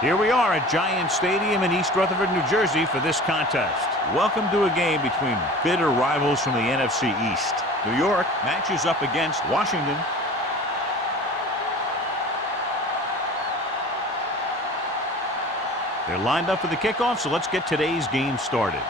Here we are at Giant Stadium in East Rutherford, New Jersey for this contest. Welcome to a game between bitter rivals from the NFC East. New York matches up against Washington. They're lined up for the kickoff, so let's get today's game started.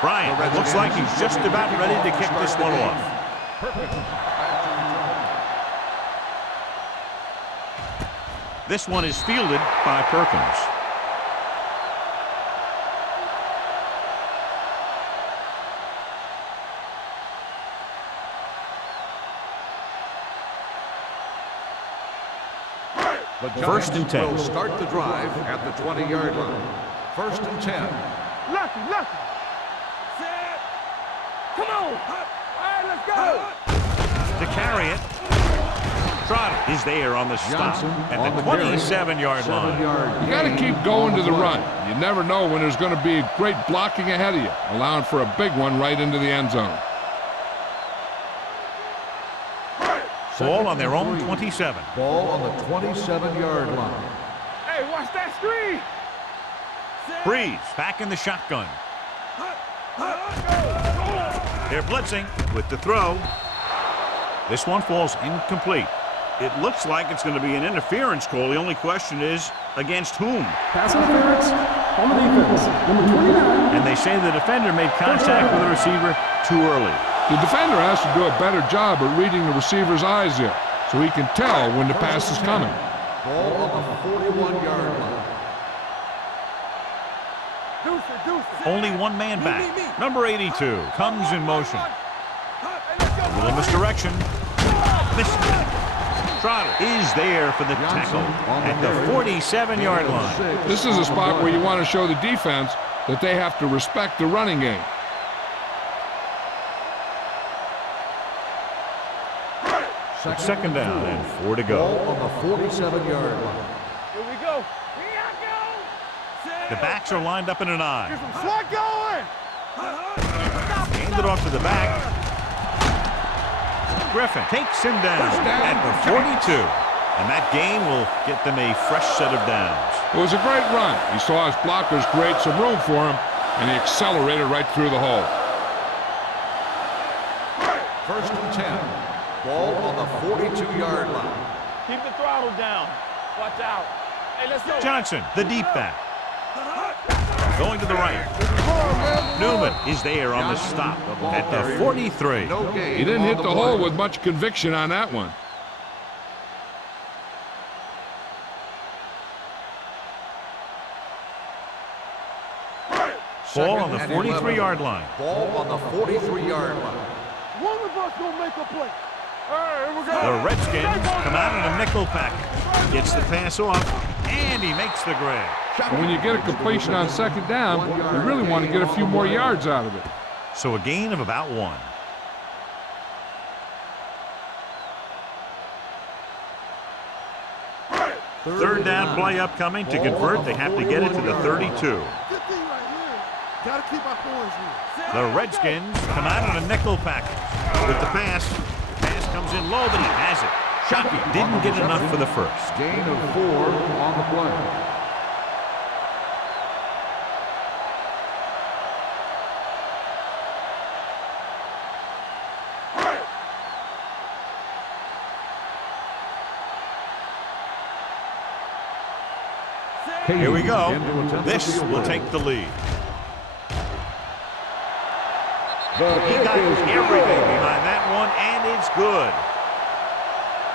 Bryant looks like he's just about ready to kick this one off. Perfect. This one is fielded by Perkins. First and 10. Will start the drive at the 20-yard line. First and 10. Lucky. Set. Come on. All right, let's go. To carry it. Trotter is there on the stop at the 27-yard line. You got to keep going to the run. You never know when there's going to be great blocking ahead of you, allowing for a big one right into the end zone. Ball on their own 27. Ball on the 27-yard line. Hey, watch that screen. Breeze back in the shotgun. They're blitzing with the throw. This one falls incomplete. It looks like it's going to be an interference call. The only question is, against whom? Pass interference on the defense, number 29. And they say the defender made contact with the receiver too early. The defender has to do a better job at reading the receiver's eyes there, so he can tell when the pass is coming. Ball on the 41-yard line. Only one man back. Number 82 comes in motion. A little misdirection. Trotter is there for the tackle at the 47-yard line. This is a spot where you want to show the defense that they have to respect the running game. It's second down and 4 to go. Ball on the 47-yard line. Here we go. The backs are lined up in an I. Slot going. Hand it off to the back. Griffin takes him down at the 42. And that gain will get them a fresh set of downs. It was a great run. He saw his blockers create some room for him, and he accelerated right through the hole. First and 10. Ball on the 42-yard line. Keep the throttle down. Watch out. Hey, let's go. Johnson, the deep back. Going to the right. Newman is there on the stop at the 43. He didn't hit the hole with much conviction on that one. Ball on the 43-yard line. Ball on the 43-yard line. One of us gonna make a play. All right, here we go. The Redskins come out in a nickel package. Gets the pass off, and he makes the grab. When you get a completion on second down, you really want to get a few more yards out of it. So a gain of about 1. Third down play upcoming. To convert, they have to get it to the 32. Good thing right here. Gotta keep our points here. The Redskins come out in a nickel package with the pass. The pass comes in low, but he has it. Shockey didn't get enough for the first. Gain of 4 on the play. Here we go. This will take the lead. He got everything behind that one, and it's good.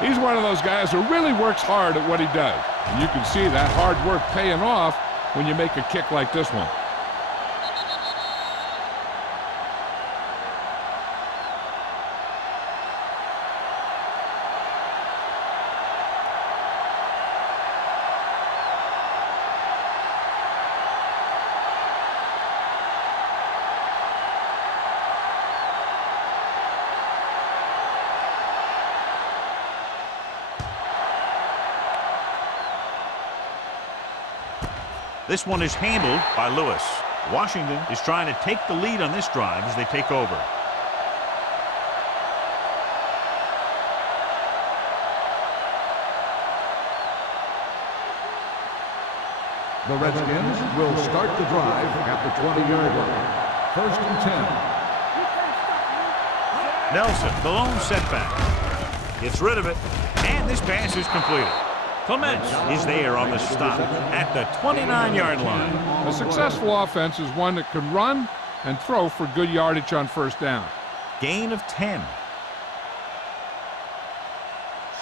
He's one of those guys who really works hard at what he does. And you can see that hard work paying off when you make a kick like this one. This one is handled by Lewis. Washington is trying to take the lead on this drive as they take over. The Redskins will start the drive at the 20-yard line. 1st and 10. Nelson, the lone setback. Gets rid of it, and this pass is completed. Clements is there on the stop at the 29-yard line. A successful offense is one that can run and throw for good yardage on first down. Gain of 10.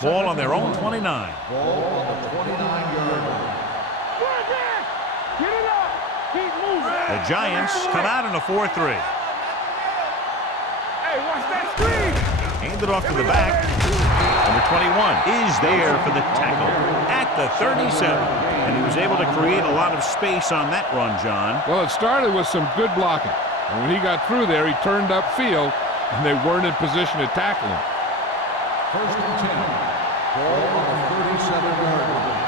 Ball on their own 29. Ball on the 29-yard line. Get it up. Keep moving. The Giants come out in a 4-3. Hey, watch that screen. Handed off to the back. Number 21 is there for the tackle at the 37. And he was able to create a lot of space on that run, John. Well, it started with some good blocking. And when he got through there, he turned upfield, and they weren't in position to tackle him. 1st and 10. Ball on the 37-yard line.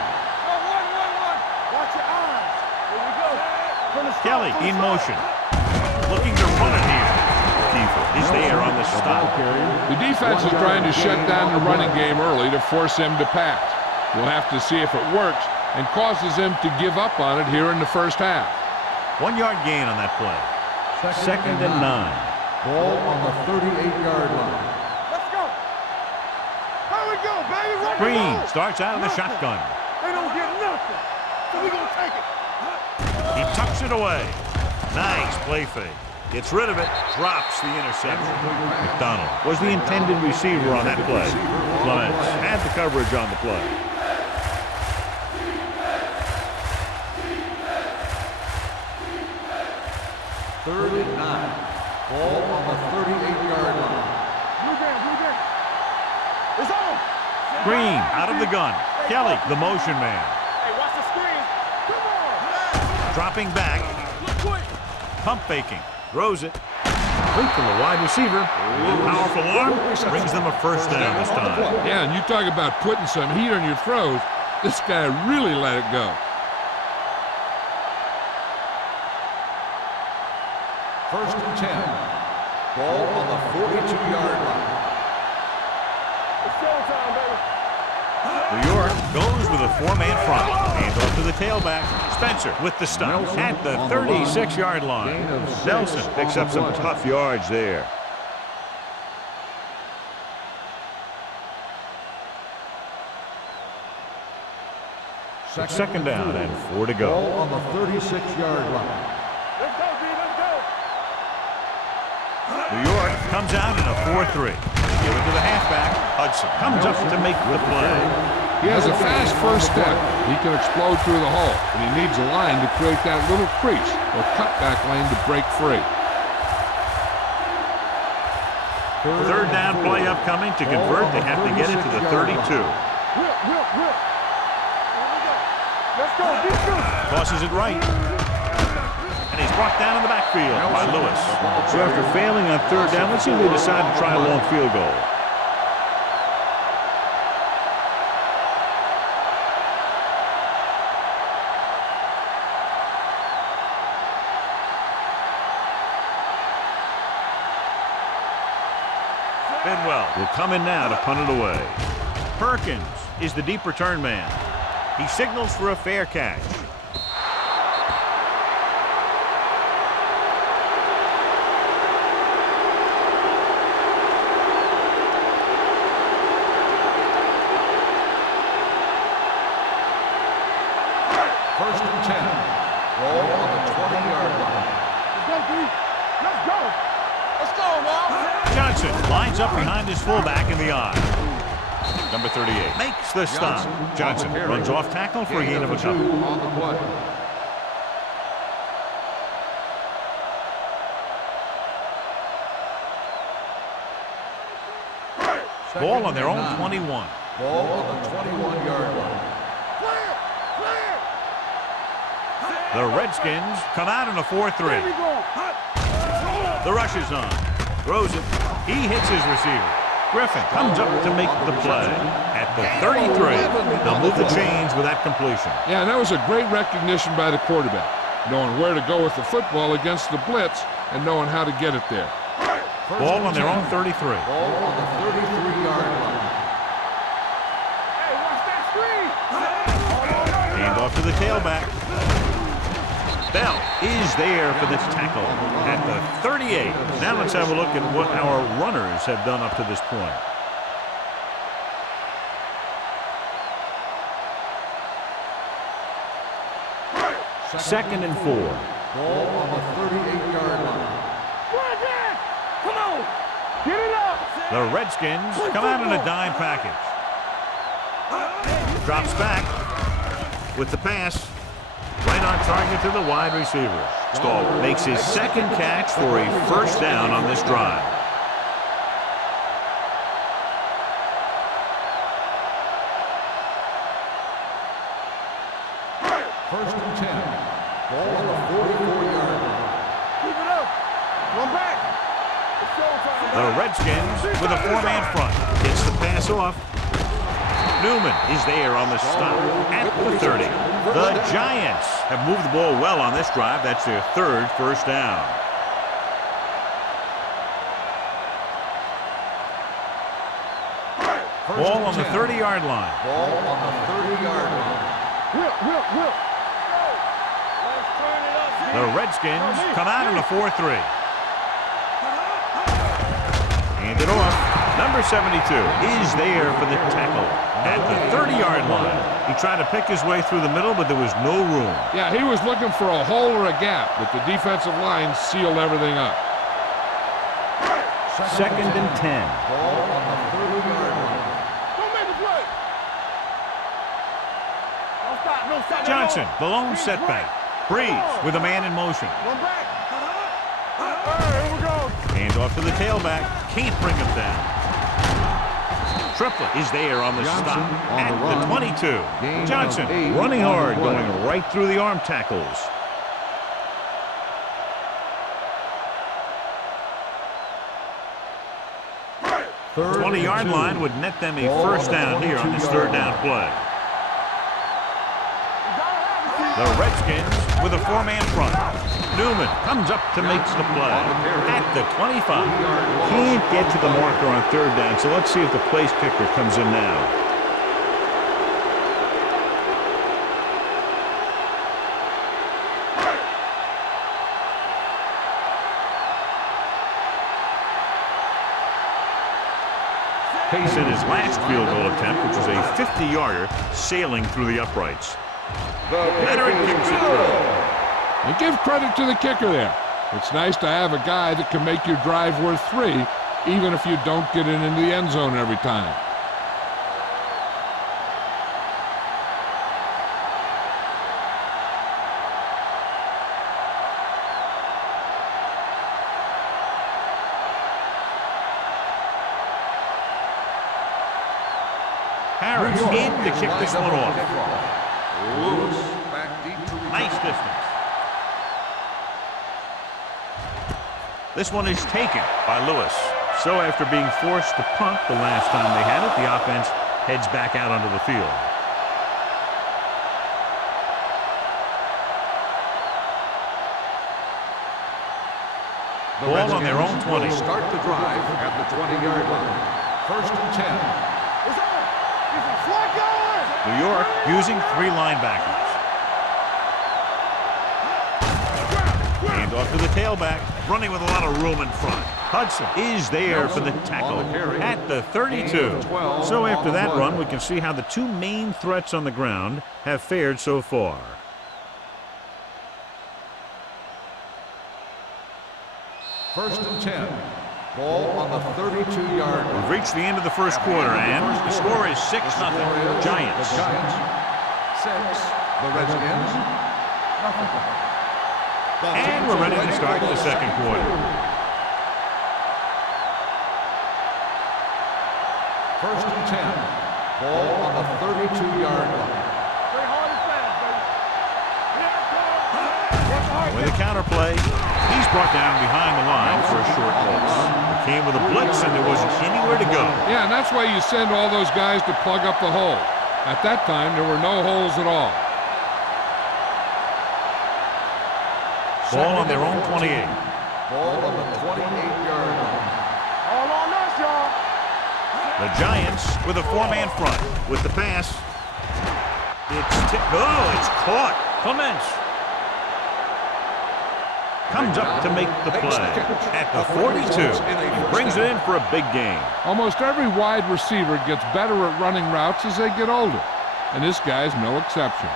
Watch your eyes. Here we go. Kelly in motion. Looking to run it here. Kiefer is there on the stop. The defense is trying to shut down the running game early to force him to pass. We'll have to see if it works and causes him to give up on it here in the first half. 1 yard gain on that play. 2nd and 9. Ball on the 38-yard line. Let's go. Here we go, baby. Run the Green ball. starts out of the shotgun. They don't get nothing. So we gonna take it. He tucks it away. Nice play fake. Gets rid of it. Drops the interception. McDonald was the intended receiver on that play. Clements had the coverage on the play. Third and 9. Ball on the 38-yard line. Blue game. It's on. Green out of the gun. Kelly, the motion man. Hey, watch the screen. Come on. Dropping back. Look quick. Pump faking. Throws it. Complete to the wide receiver. Powerful arm. Brings them a first down this time. Yeah, and you talk about putting some heat on your throws. This guy really let it go. 1st and 10. Ball on the 42-yard line. It's showtime, baby. New York goes with a 4-man front. Hands off to the tailback. Spencer with the stop at the 36-yard line. Nelson picks up some tough yards there. Second down and 4 to go. Ball on the 36-yard line. Let's go, B. Let's go. New York comes out in a 4-3. Give it to the halfback. Hudson comes up to make the play. He has a fast first step. He can explode through the hole, and he needs a line to create that little crease or cutback lane to break free. Third down play upcoming. To convert, they have to get it to the 32. Whip. Here we go. Let's go. Defense. Tosses it right. And he's brought down in the backfield by Lewis. So after failing on third down, let's see if they decide to try a long field goal. Bidwell will come in now to punt it away. Perkins is the deep return man. He signals for a fair catch. First and 10. Ball on the 20-yard line. Let's go, B. Let's go. Let's go now. Johnson lines up behind his fullback in the eye. Number 38 makes the stop. Johnson runs off tackle for a gain of a couple. On the play. Ball on their own 21. Ball on the 21-yard line. The Redskins come out in a 4-3. The rush is on. Throws it. He hits his receiver. Griffin comes up to make the play. At the 33, they'll move the chains with that completion. Yeah, and that was a great recognition by the quarterback, knowing where to go with the football against the blitz and knowing how to get it there. Ball on their own 33. Ball on the 33-yard line. Hey, watch that screen. Hand off to the tailback. Bell is there for the tackle at the 38. Now let's have a look at what our runners have done up to this point. Second and 4. Ball on the 38-yard line. Come on. Get it up. The Redskins come out in a dime package. Drops back with the pass. Right on target to the wide receiver. Stahl makes his second catch for a first down on this drive. First and 10. Ball on the 44-yard line. Keep it up. One back. It's showtime. The Redskins with a four-man front. Gets the pass off. Newman is there on the stop at the 30. The Giants have moved the ball well on this drive. That's their third first down. Ball on the 30-yard line. Ball on the 30-yard line. Whip. The Redskins come out in a 4-3. Hand it off. Number 72 is there for the tackle at the 30-yard line. He tried to pick his way through the middle, but there was no room. Yeah, he was looking for a hole or a gap, but the defensive line sealed everything up. Second and 10. Ball on the 30-yard line. Don't make the play. Don't stop. No stop. Johnson, the lone setback. Breeze with a man in motion. One back. Here we go. Hand off to the tailback. Can't bring him down. Triplett is there on the Johnson stop on at the run. the 22. Gain of Johnson 8 running on the hard, play. going right through the arm tackles. Third 20-yard and 2. line would net them a Ball first on the down here on this 22-yard third down line. play. The Redskins with a four-man front. Newman comes up to make the play at the 25. Can't get to the marker on third down, so let's see if the place kicker comes in now. Pace in his last field goal attempt, which was a 50-yarder sailing through the uprights. Leonard kicks it through. And give credit to the kicker there. It's nice to have a guy that can make your drive worth 3, even if you don't get it into the end zone every time. Harris in to kick this one off. Lewis back deep to return. Nice distance. This one is taken by Lewis. So after being forced to punt the last time they had it, the offense heads back out onto the field. Ball on their own 20. Will start the drive at the 20-yard line. First and 10. It's on. It's a flat going. New York using 3 linebackers. Hand off to the tailback, running with a lot of room in front. Hudson is there for the tackle at the 32. So after that run, we can see how the two main threats on the ground have fared so far. First and 10. Ball on the 32-yard line. We've reached the end of the first quarter, and the score is 6-0. Giants. The Giants 6. The Redskins nothing. And we're ready to start the second quarter. First and 10. Ball on the 32-yard line. Play hard and fast, baby. With a counter play, he's brought down behind the line for a short loss. The Came with a blitz, and there wasn't anywhere to go. Yeah, and that's why you send all those guys to plug up the hole. At that time, there were no holes at all. Ball on their own 28. Ball on the 28-yard line. All on us, y'all. The Giants with a four-man front. With the pass. It's caught. Clements comes up to make the play. At the 42, he brings it in for a big gain. Almost every wide receiver gets better at running routes as they get older, and this guy's no exception.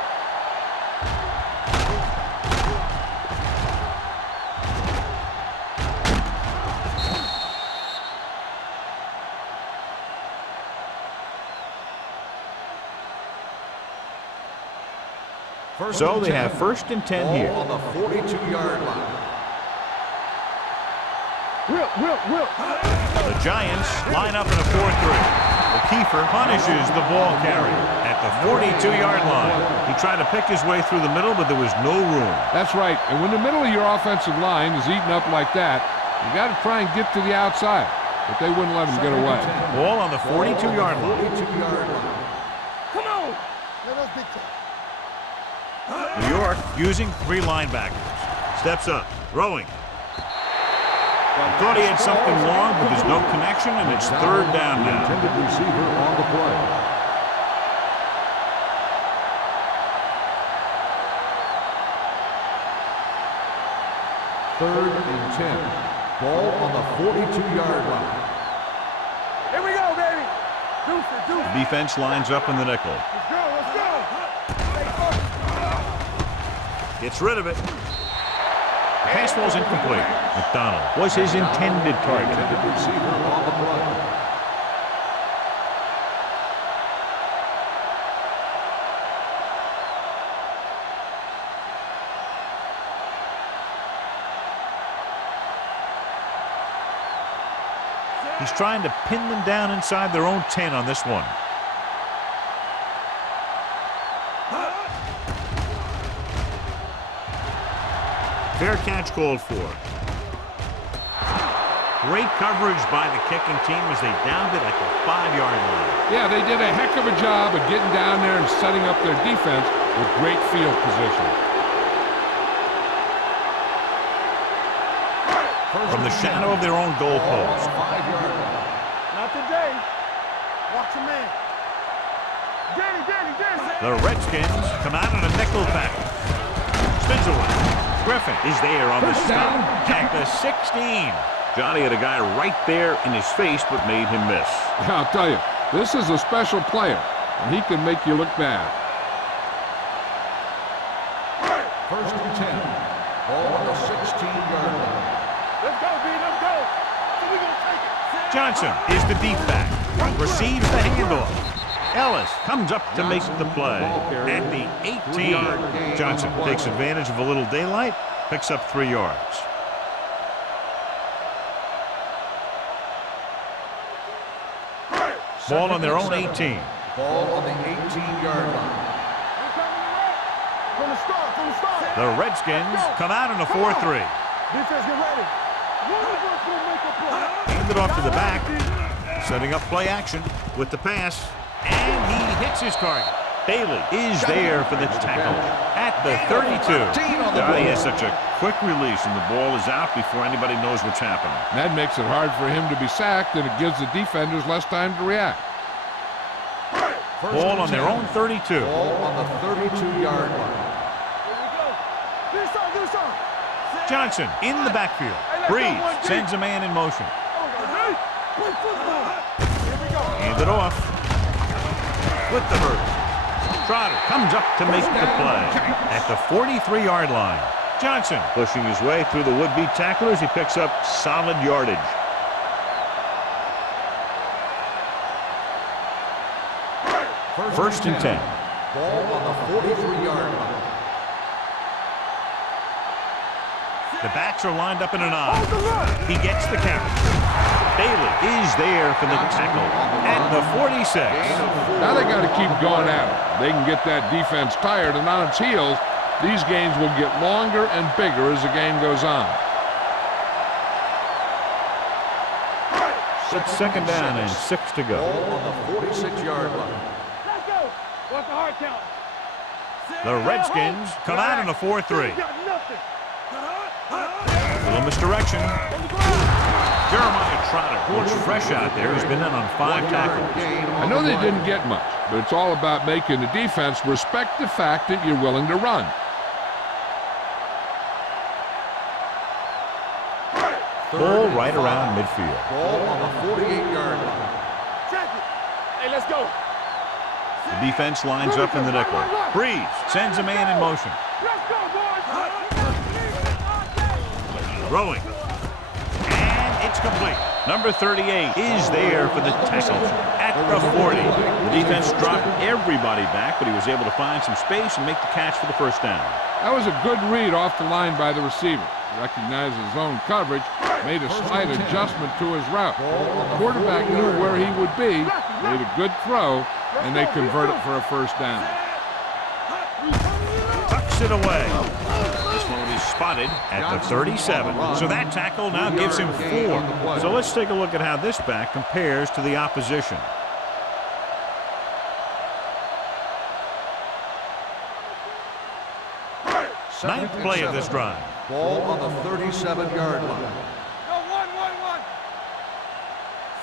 So they have 1st and 10 here. Ball on the 42-yard line. Will. The Giants line up in a 4-3. Kiefer punishes the ball carrier at the 42-yard line. He tried to pick his way through the middle, but there was no room. That's right, and when the middle of your offensive line is eaten up like that, you got to try and get to the outside, but they wouldn't let him get away. Ball on the 42-yard line. 42-yard line. Come on. Yeah, that's big time. New York using 3 linebackers. Steps up, throwing. Thought he had something long, but there's no connection, and it's 3rd down The now. intended receiver on the play. Third and 10. Ball on the 42-yard line. Here we go, baby. Deuce it, deuce it. Defense lines up in the nickel. Let's go, let's go. Stay focused. Gets rid of it. Pass ball's incomplete. McDonald was his intended target. Intended receiver on the play. He's trying to pin them down inside their own 10 on this one. Fair catch called for. Great coverage by the kicking team as they downed it at the 5-yard line. Yeah, they did a heck of a job of getting down there and setting up their defense with great field position. From the shadow of their own goal post. Not today. Watch a man. Danny. The Redskins come out in a nickel package. Spins away. Griffin is there on the stop at the 16. Johnny had a guy right there in his face, but made him miss. I'll tell you, this is a special player, and he can make you look bad. First and 10. Ball on the 16-yard line. Let's go, B, let's go. So we gonna take it. Johnson is the deep back. Receives the handoff. Ellis comes up to make the play at the 18. Johnson takes advantage of a little daylight, picks up 3 yards. Ball on their own 18. Ball on the 18-yard line. From the start. The Redskins come out in a 4-3. Defense, get ready. One of us gonna make a play. Hand it off to the back. Setting up play action with the pass. And he hits his target. Bailey is there for the tackle at the 32. He has such a quick release, and the ball is out before anybody knows what's happening. That makes it hard for him to be sacked, and it gives the defenders less time to react. Ball on their own 32. Ball on the 32-yard line. Here we go. Do some. Johnson in the backfield. Breeze sends a man in motion. Play football. Here we go. Hand it off. With the hurdle. Trotter comes up to make the play at the 43-yard line. Johnson pushing his way through the would-be tacklers. He picks up solid yardage. First and 10. Ball on the 43-yard line. The backs are lined up in an I. He gets the carry. Bailey is there for the tackle at the 46. Now they got to keep going at it. They can get that defense tired, and on its heels, these games will get longer and bigger as the game goes on. It's second down and 6 to go. Ball on the 46-yard line. Let's go. What's the hard count? The Redskins come out in a 4-3. Got nothing. Little misdirection. Jeremiah Trotter, who looks fresh out there. He's been in on 5 tackles. I know they didn't get much, but it's all about making the defense respect the fact that you're willing to run. Ball right around midfield. Ball on the 48-yard line. Hey, let's go. The defense lines up in the nickel. Breeze sends a man in motion. Let's go, boys. Throwing. And it's complete. Number 38 is there for the tackle at the 40. The defense dropped everybody back, but he was able to find some space and make the catch for the first down. That was a good read off the line by the receiver. He recognized his zone coverage, made a slight adjustment to his route. The quarterback knew where he would be, made a good throw, and they convert it for a first down. Tucks it away. This one will be spotted at the 37. So that tackle now gives him 4. So let's take a look at how this back compares to the opposition. Ninth play of this drive. Ball on the 37-yard line. Go,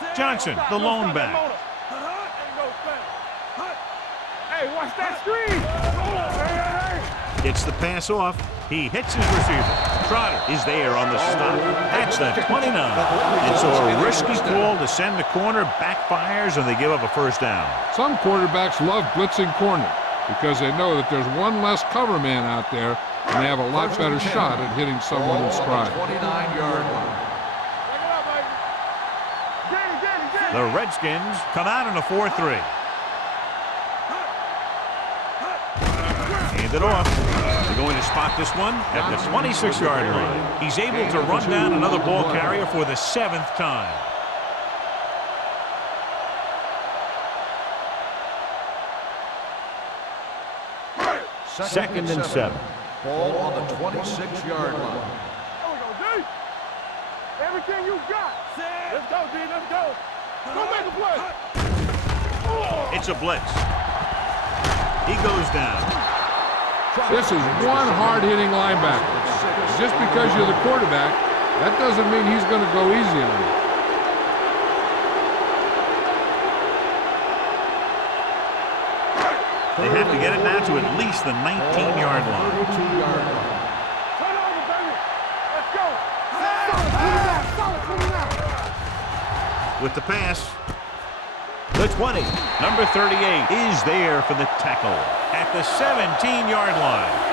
1-1-1. Johnson, the lone back. Hey, watch that screen. Gets the pass off. He hits his receiver. Trotter is there on the stop. That's the 29. And so a risky call to send the corner backfires, and they give up a first down. Some quarterbacks love blitzing corner because they know that there's one less cover man out there, and they have a lot better shot at hitting someone in stride. 29-yard line. The Redskins come out in a 4-3. Hand it off. They're going to spot this one at the 26-yard line. He's able to run down another ball carrier for the 7th time. Second and 7. Ball on the 26-yard line. There we go, D. Everything you got. Let's go, D. Let's go. Go make a play. It's a blitz. He goes down. This is one hard-hitting linebacker. Just because you're the quarterback, that doesn't mean he's going to go easy on you. They have to get it now to at least the 19-yard line. 32-yard line. Turn over, baby. Let's go. With the pass, the 20. Number 38 is there for the tackle at the 17-yard line.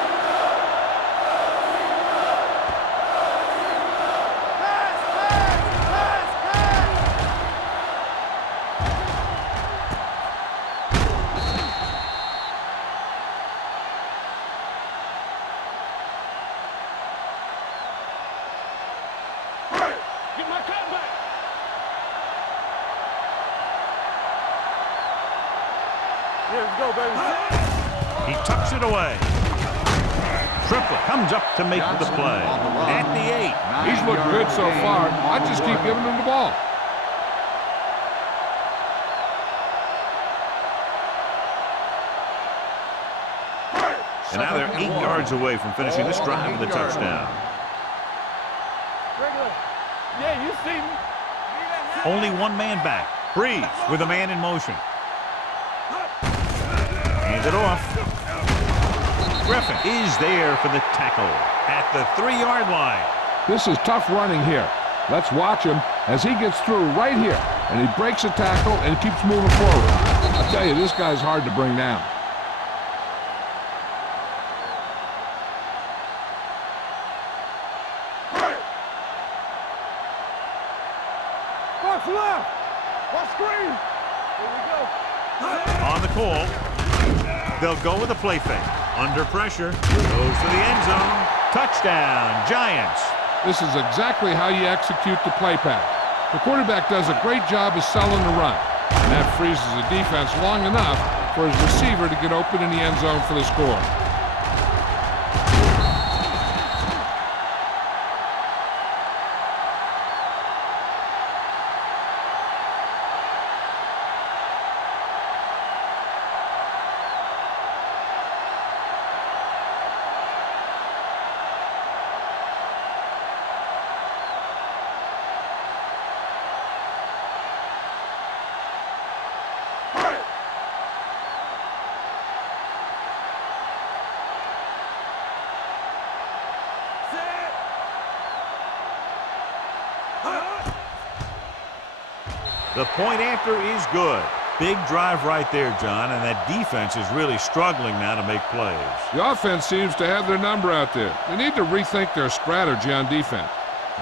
Get my cut back. Let's go, baby. He tucks it away. Triplett comes up to make the play at the 8. He's looked good so far. I just keep giving him the ball. And now they're 8 yards away from finishing this drive with a touchdown. Regular. Yeah, you see me. Only one man back. Breeze with a man in motion. Hand it off. Griffin is there for the tackle at the 3-yard line. This is tough running here. Let's watch him as he gets through right here, and he breaks a tackle and keeps moving forward. I tell you, this guy's hard to bring down. Watch left. Watch screen. Here we go. On the call, they'll go with a play fake. Under pressure, goes to the end zone. Touchdown, Giants. This is exactly how you execute the play pass. The quarterback does a great job of selling the run, and that freezes the defense long enough for his receiver to get open in the end zone for the score. The point after is good. Big drive right there, John, and that defense is really struggling now to make plays. The offense seems to have their number out there. They need to rethink their strategy on defense.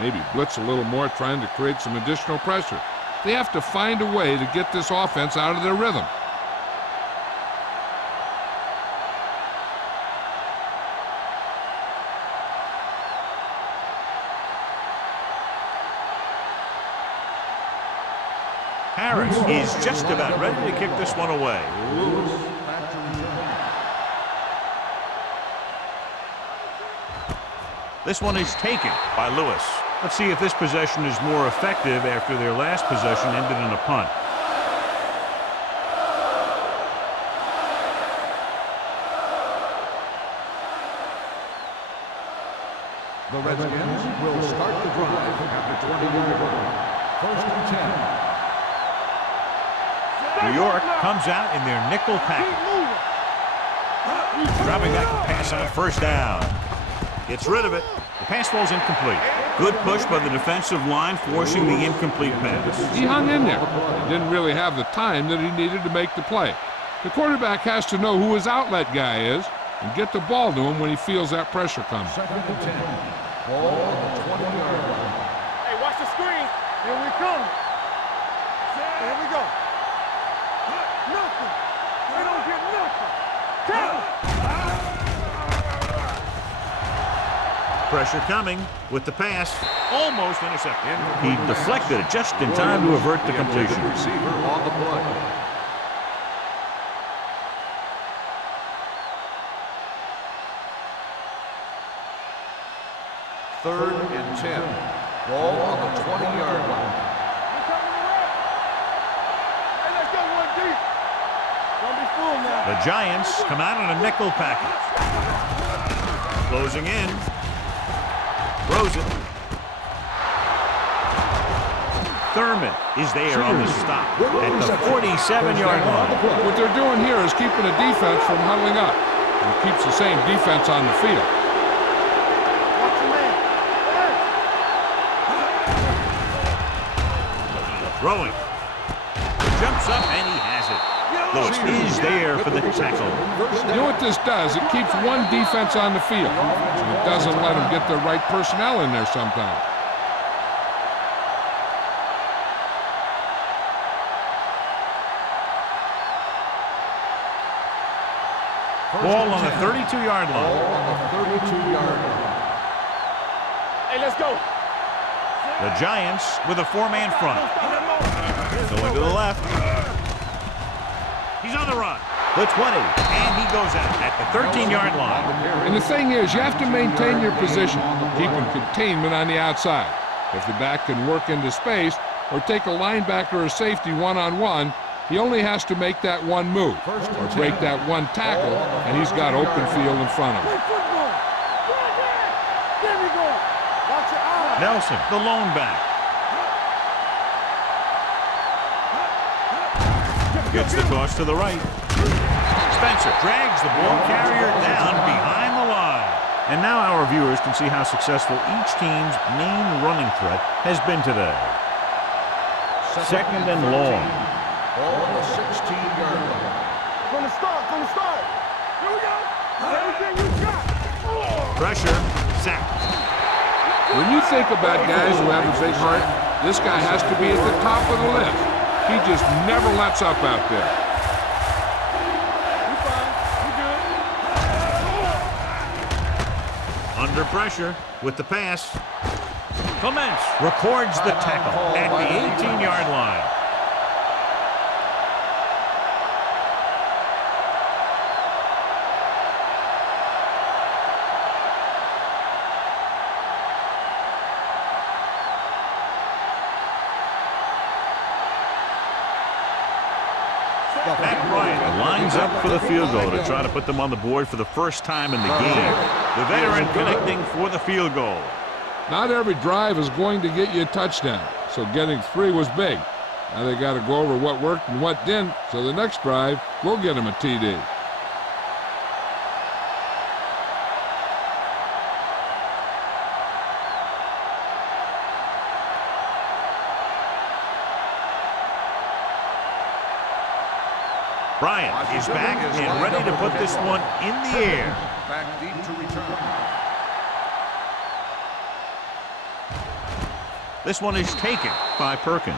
Maybe blitz a little more, trying to create some additional pressure. They have to find a way to get this offense out of their rhythm. Harris is just about ready to kick this one away. This one is taken by Lewis. Let's see if this possession is more effective after their last possession ended in a punt. The Redskins will start the drive at the 20-yard line. First and 10. New York comes out in their nickel package. Dropping back the pass on first down. Gets rid of it. The pass falls incomplete. Good push by the defensive line, forcing the incomplete pass. He hung in there. He didn't really have the time that he needed to make the play. The quarterback has to know who his outlet guy is and get the ball to him when he feels that pressure coming. Second and 10. Ball on the 20-yard line. Hey, watch the screen. Here we come. Here we go. Nothing. They don't get nothing. Pressure coming with the pass. Almost intercepted. He deflected it just in time to avert the completion. Receiver on the play. Third and 10. Ball on the 20-yard line. Hey, let's go one deep. Don't be fooled now. The Giants come out in a nickel package. Closing in. Throws it. Thurman is there on the stop at the 47-yard line. What they're doing here is keeping the defense from huddling up. It keeps the same defense on the field. Watch your man. Throwing. Jumps up and he has it. Lewis is there for the tackle. You know what this does? It keeps one defense on the field. It doesn't let them get the right personnel in there sometimes. Ball on the 32-yard line. Ball on the 32-yard line. Hey, let's go. The Giants with a four-man front. Going to the left. He's on the run. The 20, and he goes out at the 13-yard line. And the thing is, you have to maintain your position, keeping containment on the outside. If the back can work into space or take a linebacker or safety one-on-one, he only has to make that one move or break that one tackle, and he's got open field in front of him. Play football. There we go. Watch your eyes. Nelson, the lone back. Gets the toss to the right. Spencer drags the ball carrier down behind the line. And now our viewers can see how successful each team's main running threat has been today. Second and long. Ball on the 16-yard line. From the start. Here we go. Everything you got. Pressure, sack. When you think about guys who have a big heart, this guy has to be at the top of the list. He just never lets up out there. We fine. We good. Under pressure with the pass. Clements records the tackle at the 18-yard line. Matt Bryant lines up for the field goal to try to put them on the board for the first time in the game. The veteran connecting for the field goal. Not every drive is going to get you a touchdown, so getting 3 was big. Now they got to go over what worked and what didn't, so the next drive will get him a TD. Bryant is back and ready to put this one in the air. Back deep to return. This one is taken by Perkins.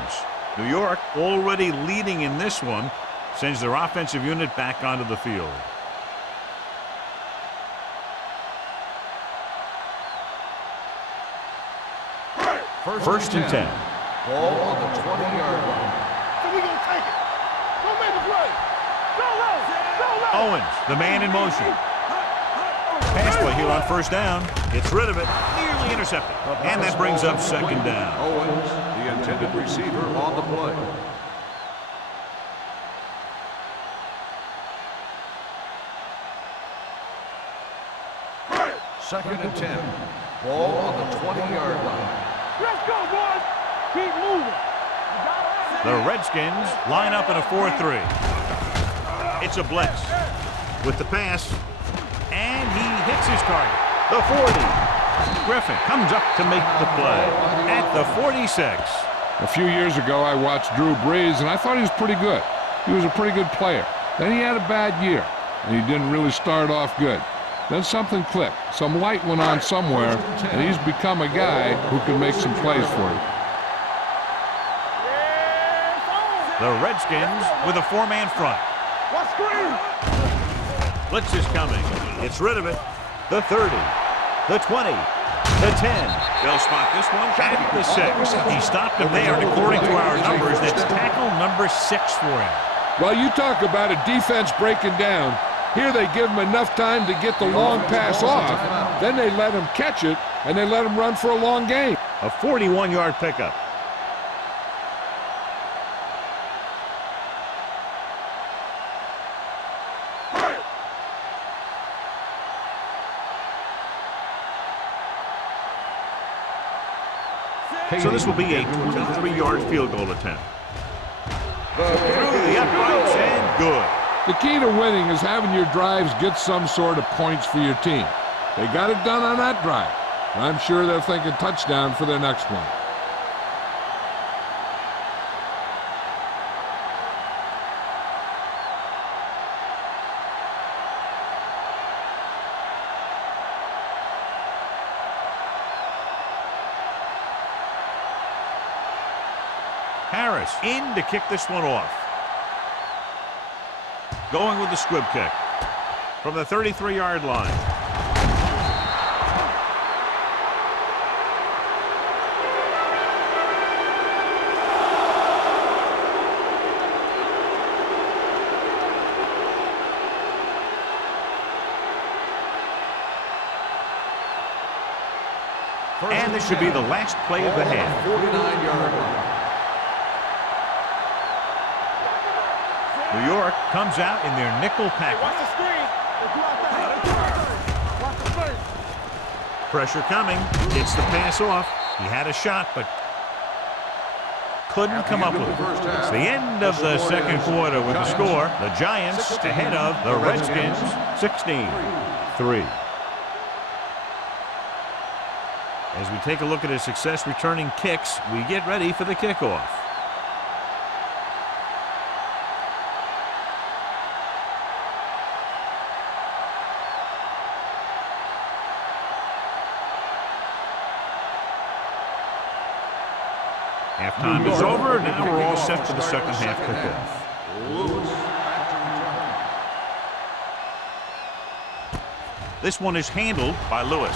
New York, already leading in this one, sends their offensive unit back onto the field. First and 10. Ball on the 20-yard line. So we gonna take it. Go make the play. Go low. Go low. Owens, the man in motion. Pass play here on first down. Gets rid of it. Nearly intercepted. And that brings up second down. Owens, the intended receiver, on the play. Second and 10. Ball on the 20-yard line. Let's go, boys. Keep moving. The Redskins line up in a 4-3. It's a blitz with the pass, and he hits his target. The 40. Griffin comes up to make the play at the 46. A few years ago, I watched Drew Brees, and I thought he was pretty good. He was a pretty good player. Then he had a bad year, and he didn't really start off good. Then something clicked. Some light went on somewhere, and he's become a guy who can make some plays for you. The Redskins with a four-man front. What screen? Blitz is coming. Gets rid of it. The 30. The 20. The 10. They'll spot this one at the 6. He stopped him there, and according to our numbers, that's tackle number 6 for him. Well, you talk about a defense breaking down. Here they give him enough time to get the long pass off. Then they let him catch it, and they let him run for a long game. A 41-yard pickup. So this will be a 23-yard field goal attempt. Through the uprights and good. The key to winning is having your drives get some sort of points for your team. They got it done on that drive. I'm sure they're thinking touchdown for their next one. Harris in to kick this one off. Going with the squib kick from the 33-yard line. And this should be the last play of the half. 49-yard line. New York comes out in their nickel package. Watch the screen. Watch the play. Pressure coming. Gets the pass off. He had a shot, but couldn't come up with it. It's the end of the second quarter with the score. The Giants ahead of the Redskins 16-3. As we take a look at his success returning kicks, we get ready for the kickoff. Halftime is over. Now we're all set for the second half kickoff. This one is handled by Lewis.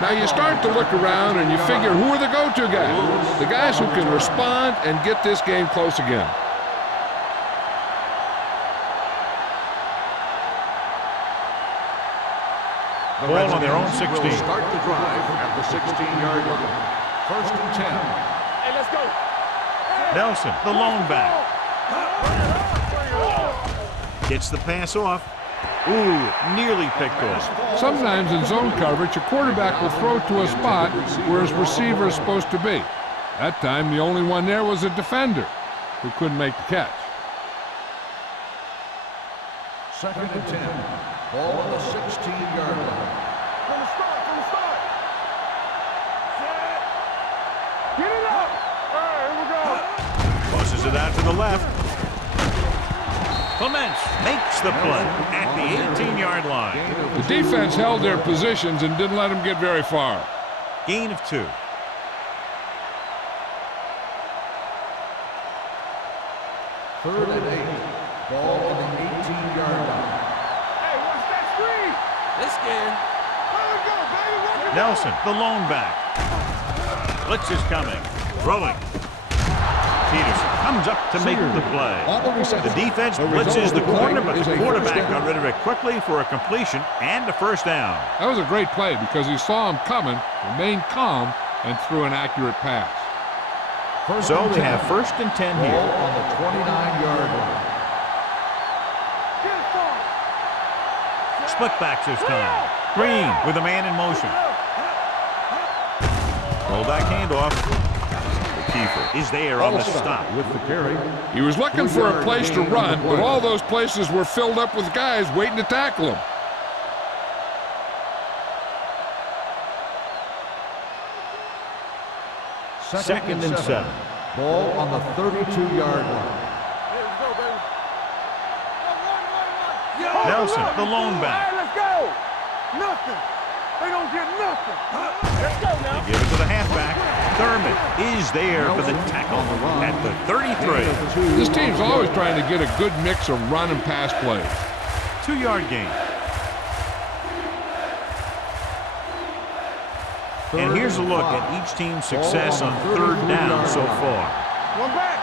Now you start to look around and you figure, who are the go-to guys? The guys who can respond and get this game close again. Ball on their own 16. Will start the drive at the 16-yard line. First and 10. Hey, let's go. Nelson, the lone back. Gets the pass off. Ooh, nearly picked off. Sometimes in zone coverage, a quarterback will throw to a spot where his receiver is supposed to be. That time, the only one there was a defender who couldn't make the catch. Second and 10. Ball on the 16-yard line. From the start. Set. Get it up. All right, here we go. it out to the left. Clements makes the play at the 18-yard line. The defense held their positions and didn't let them get very far. Gain of 2. Third and 8. Ball on the 18-yard line. Hey, watch that screen. They're scared. Let it go, baby. Let it go. Nelson, the lone back. Blitz is coming. Throwing. Peterson comes up to make the play. On the reception. The defense The result blitzes of the the play corner, but is the a quarterback first down. got rid of it quickly for a completion and a first down. That was a great play because he saw him coming, remained calm, and threw an accurate pass. First So and they 10. have first and 10 Ball here. on the 29-yard line. Get it, son. Split backs this time. Green with a man in motion. Roll back handoff. The keeper is there on the stop. With the carry. He was looking for a place to run, but all those places were filled up with guys waiting to tackle him. Second and 7. Ball on the 32-yard line. Here we go, baby. Nelson, the lone back. All right, let's go. Nothing. They don't get nothing. Let's go now. Give it to the halfback. Thurman is there for the tackle at the 33. This team's always trying to get a good mix of run and pass plays. 2-yard gain. And here's a look at each team's success on third down so far. One back.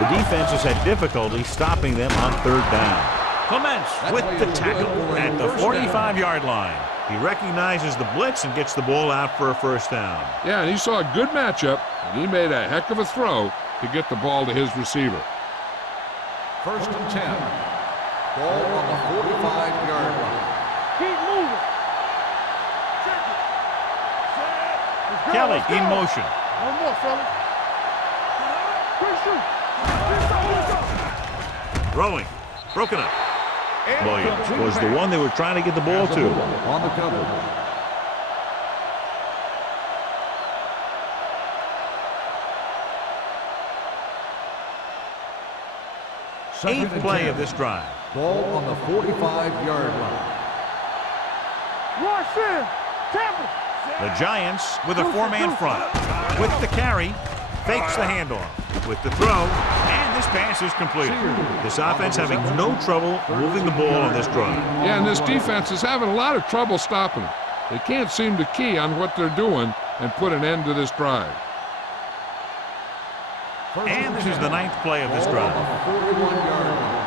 The defense has had difficulty stopping them on third down. Clements with the tackle at the 45-yard line. He recognizes the blitz and gets the ball out for a first down. Yeah, and he saw a good matchup, and he made a heck of a throw to get the ball to his receiver. First and 10. Ball on the 45-yard line. Keep moving. Check it. Let's go, Kelly let's go. in motion. One more, fellas. Quick shoot. Let's go. Throwing. Broken up. Williams was the one they were trying to get the ball to. On the cover. Eighth play of this drive. Ball on the 45-yard line. Rush in. Temple. The Giants with a 4-man front. With the carry, fakes the handoff. With the throw, and this pass is completed. This offense having no trouble moving the ball on this drive. Yeah, and this defense is having a lot of trouble stopping them. They can't seem to key on what they're doing and put an end to this drive. And this is the 9th play of this drive. 41-yard line.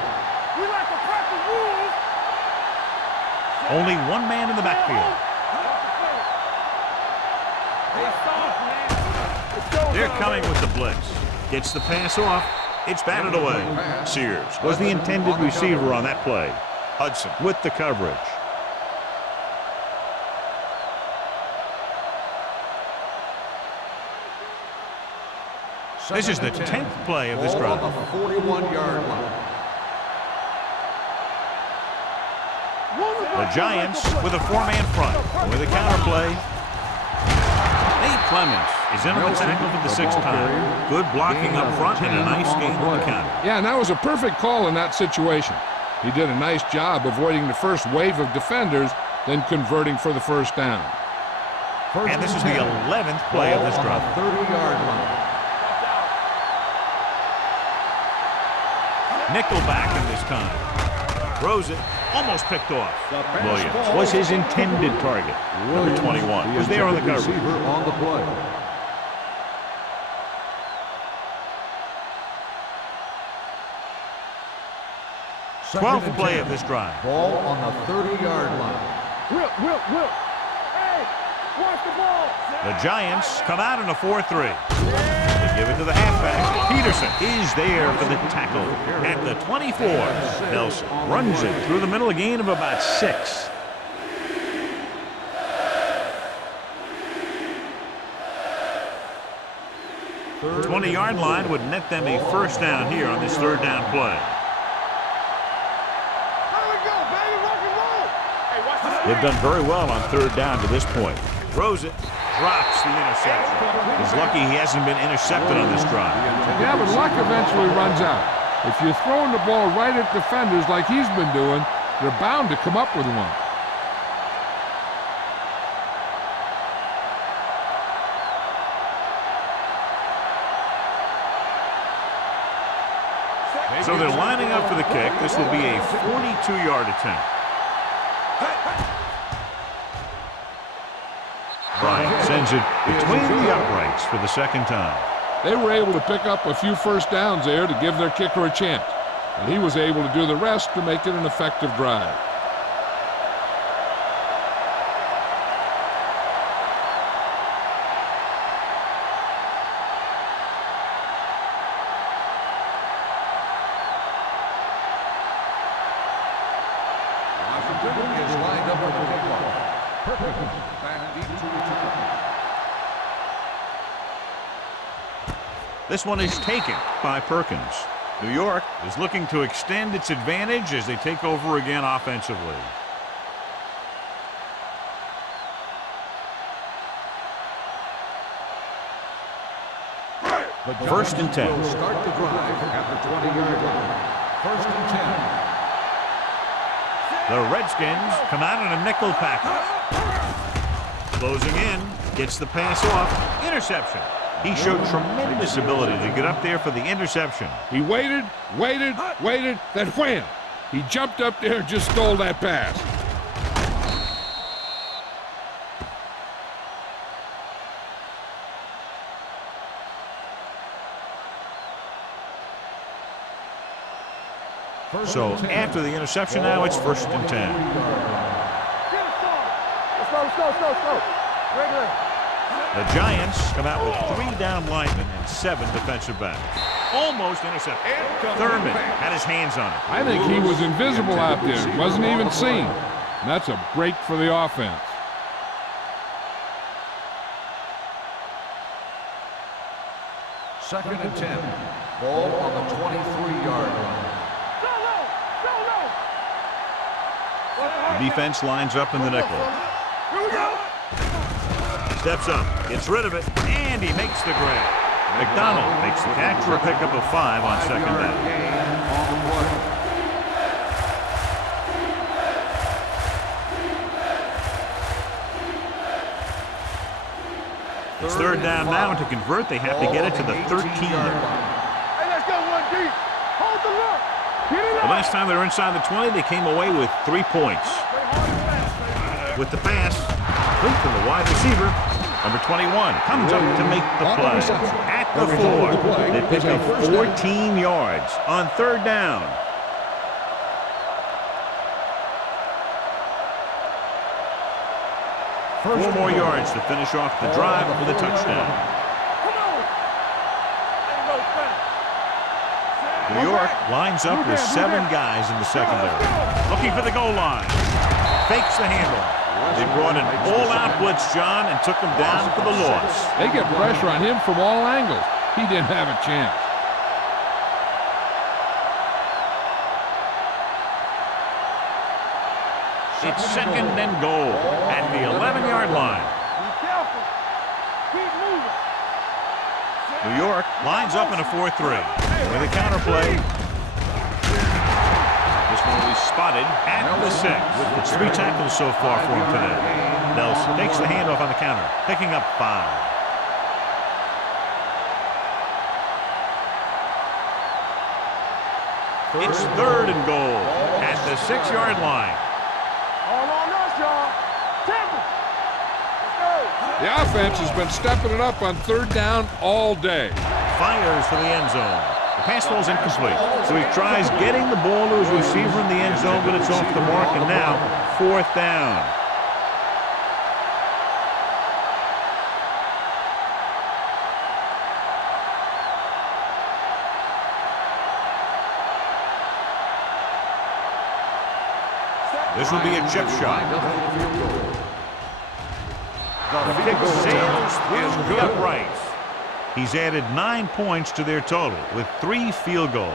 We like to practice rules. Only one man in the backfield. Hey, stop, man. Let's go. They're coming with the blitz. Gets the pass off. It's batted away. Sears was the intended receiver on that play. Hudson with the coverage. This is the 10th play of this drive. Ball on the 41-yard line. The Giants with a 4-man front. With a counter play. Nate Clements is in on the tackle for the 6th time. Good blocking up front and a nice gain on the counter. Yeah, and that was a perfect call in that situation. He did a nice job avoiding the first wave of defenders, then converting for the first down. And this is the 11th play of this drive. 30-yard line. Nickelback in this time. Throws it. Almost picked off. Williams was his intended target. Number 21 was there on the coverage. Receiver on the play. Second 12th and play 10. of this drive. Ball on the 30-yard line. Whip. Hey, watch the ball. The Giants come out in a 4-3. They give it to the halfback. Peterson is there for the tackle at the 24. Nelson runs it through the middle, a gain of about 6. The 20-yard line would net them a first down here on this third down play. There we go, baby. Rock and roll. Hey, watch this. They've done very well on third down to this point. Throws it. drops the interception. He's lucky he hasn't been intercepted on this drive. Yeah, but luck eventually runs out. If you're throwing the ball right at defenders like he's been doing, they're bound to come up with one. So they're lining up for the kick. This will be a 42-yard attempt. Bryant sends it between the uprights for the second time. They were able to pick up a few first downs there to give their kicker a chance. And he was able to do the rest to make it an effective drive. Washington is lined up for the kickoff. Perfect. Back deep to return. This one is taken by Perkins. New York is looking to extend its advantage as they take over again offensively. First and 10. Will start the drive at the 20-yard line. First and 10. The Redskins come out in a nickel package. Closing in, gets the pass off, interception. He showed tremendous ability to get up there for the interception. He waited, then wham! He jumped up there and just stole that pass. So after the interception now, it's first and 10. Let's go. Regular. The Giants come out with 3 down linemen and 7 defensive backs. Almost intercepted. Thurman had his hands on it. I think he was invisible out there. Wasn't even seen. And that's a break for the offense. Second and 10. Ball on the 23-yard line. The defense lines up in the nickel. Here we go. Steps up, gets rid of it, and he makes the grab. McDonald makes the catch for a pickup of 5 on second down. It's third down now, and to convert, they have to get it to the 13. Hey, let's go one deep. Hold the look. Get it The up. last time they were inside the 20, they came away with 3 points. With the pass, complete to the wide receiver. Number 21 comes up to make the play. At the 4, they pick up 14 yards on third down. Four more yards to finish off the drive with a touchdown. Come on. Ain't no fence. New York lines up with 7 guys in the secondary. Looking for the goal line. Fakes the handle. They brought an all-out blitz, John, and took him down for the loss. They get pressure on him from all angles. He didn't have a chance. It's second and goal at the 11-yard line. Be careful. Keep moving. New York lines up in a 4-3. With a counter play. This one will be spotted at the 6. It's 3 tackles so far for him today. Nelson takes the handoff on the counter, picking up 5. It's third and goal at the 6-yard line. All on us, y'all. Temple. Let's go. The offense has been stepping it up on third down all day. Fires for the end zone. The pass falls incomplete. So he tries getting the ball to his receiver in the end zone, but it's off the mark, and now 4th down. This will be a chip shot. The kick sails through the uprights. He's added 9 points to their total with 3 field goals.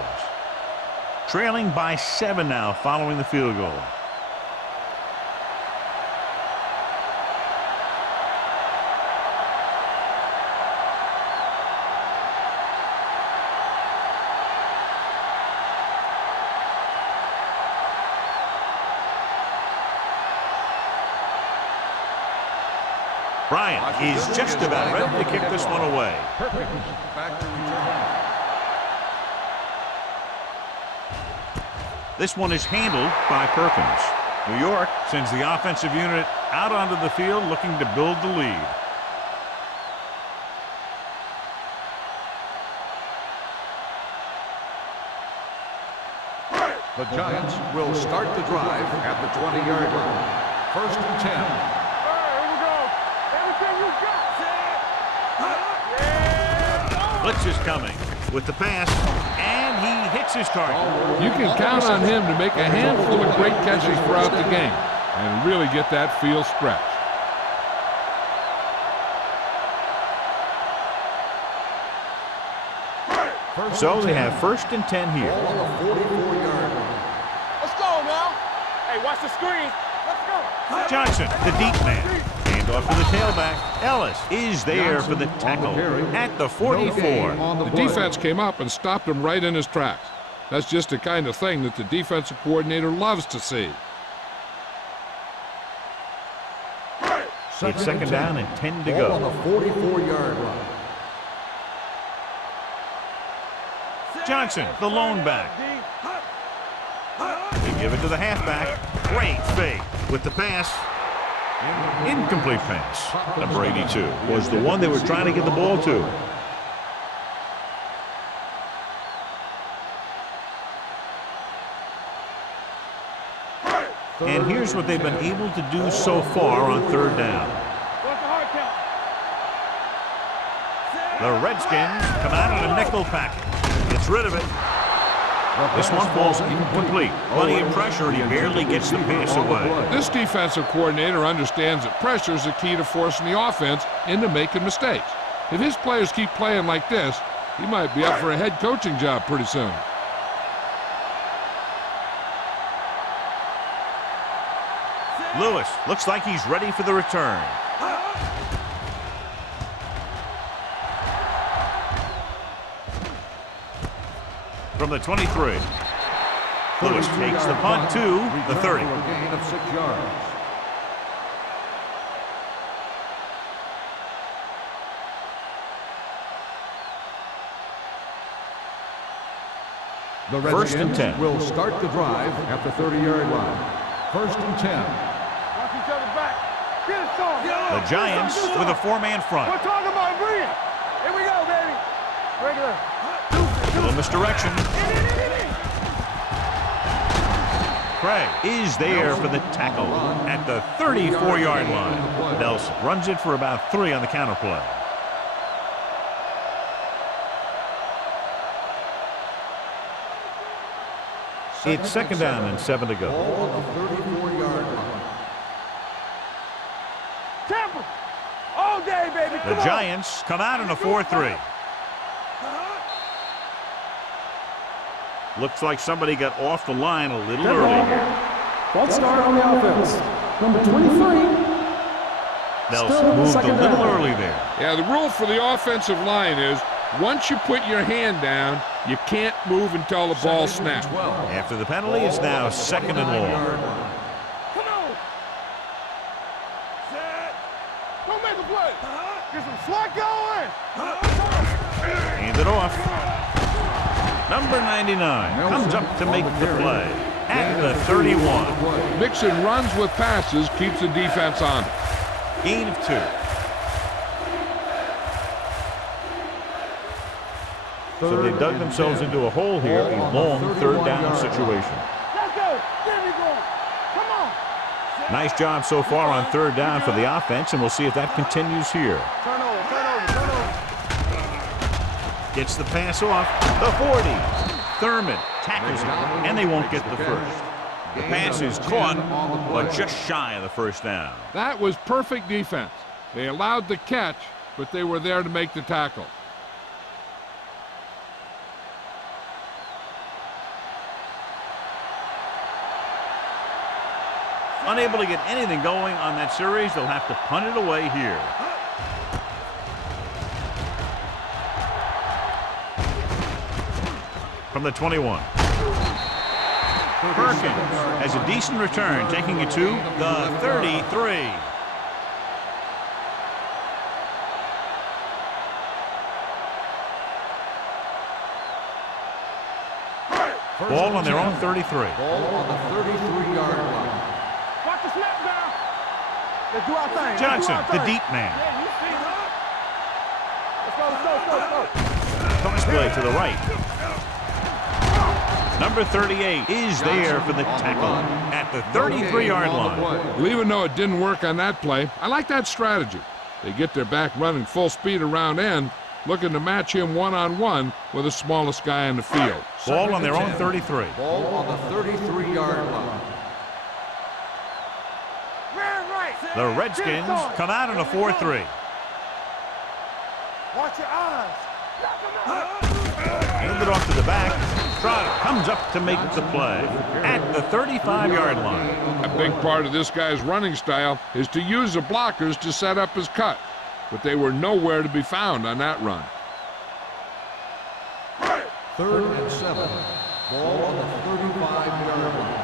Trailing by 7 now following the field goal. Bryant is just about ready to kick this one away. Back to return. This one is handled by Perkins. New York sends the offensive unit out onto the field looking to build the lead. The Giants will start the drive at the 20-yard line. 1st and 10. All right, here we go. Everything you got. Blitz is coming with the pass, and he hits his target. You can count on him to make a handful of great catches throughout the game and really get that field stretch. So they have 1st and 10 here. On the 44-yard line. Let's go now. Hey, watch the screen. Let's go. Johnson, the deep man. Hand off to the tailback. Ellis is there for the tackle at the 44. The defense came up and stopped him right in his tracks. That's just the kind of thing that the defensive coordinator loves to see. It's 2nd down and 10 to Ball on go. the 44-yard line. Johnson, the lone back. They give it to the halfback. Great fake with the pass. Incomplete pass. Number 82 was the one they were trying to get the ball to. And here's what they've been able to do so far on 3rd down. What's the hard count? The Redskins come out in a nickel package. Gets rid of it. This one falls incomplete. Plenty of pressure, and he barely gets the pass away. This defensive coordinator understands that pressure is the key to forcing the offense into making mistakes. If his players keep playing like this, he might be up for a head coaching job pretty soon. Lewis looks like he's ready for the return. From the 23. Lewis takes the punt to the 30. For a gain of 6 yards. The 1st and Redskins 10. will start the drive at the 30-yard line. 1st and 10. Watch each other back. Get it on. The Giants with a 4-man front. We're talking about bring it. Here we go, baby. Regular. A little misdirection. Craig is there for the tackle at the 34-yard line. Nelson runs it for about 3 on the counter play. It's 2nd down and 7 to go. Ball on the 34-yard line. Temple. All day, baby. The Giants come out in a 4-3. Looks like somebody got off the line a little early here. False start on the offense. Number 23. Nelson moved a little early there. Yeah, the rule for the offensive line is once you put your hand down, you can't move until the ball snaps. After the penalty, it's now 2nd and long. Come on. Set. Don't make a play. Get some slot going. Hand it off. Number 99 comes up to make the play at the 31. Mixing runs with passes keeps the defense on it. Gain of 2. So they dug themselves into a hole here, a long 3rd down situation. Let's go. There we go. Come on. Nice job so far on 3rd down for the offense, and we'll see if that continues here. Turn over. Gets the pass off. The 40. Thurman tackles him, and they won't get the first. The pass is caught, but just shy of the 1st down. That was perfect defense. They allowed the catch, but they were there to make the tackle. Unable to get anything going on that series, they'll have to punt it away here. From the 21. Perkins has a decent return, taking it to the 33. Ball on their own 33. Ball on the 33-yard line. Watch the snap down. Let's do our thing. Johnson, the deep man. Yeah, you see, huh? Let's go. Toss play to the right. Number 38 is there for the tackle at the 33-yard line. Well, even though it didn't work on that play, I like that strategy. They get their back running full speed around end, looking to match him one-on-one with the smallest guy in the field. Ball on their own 33. Ball on the 33-yard line. The Redskins come out in a 4-3. Watch your eyes. Handed off to the back. Trotter comes up to make the play at the 35-yard line. A big part of this guy's running style is to use the blockers to set up his cut, but they were nowhere to be found on that run. 3rd and 7. Ball on the 35-yard line.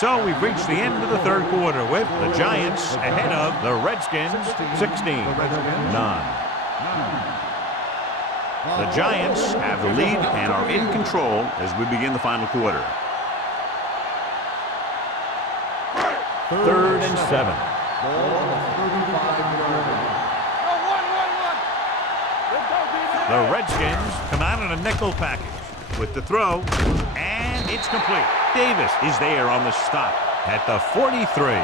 So we've reached the end of the third quarter with the Giants ahead of the Redskins 16-9. The Giants have the lead and are in control as we begin the final quarter. 3rd and 7. Ball on the 35-yard line. The Redskins come out in a nickel package with the throw, and it's complete. Davis is there on the stop at the 43.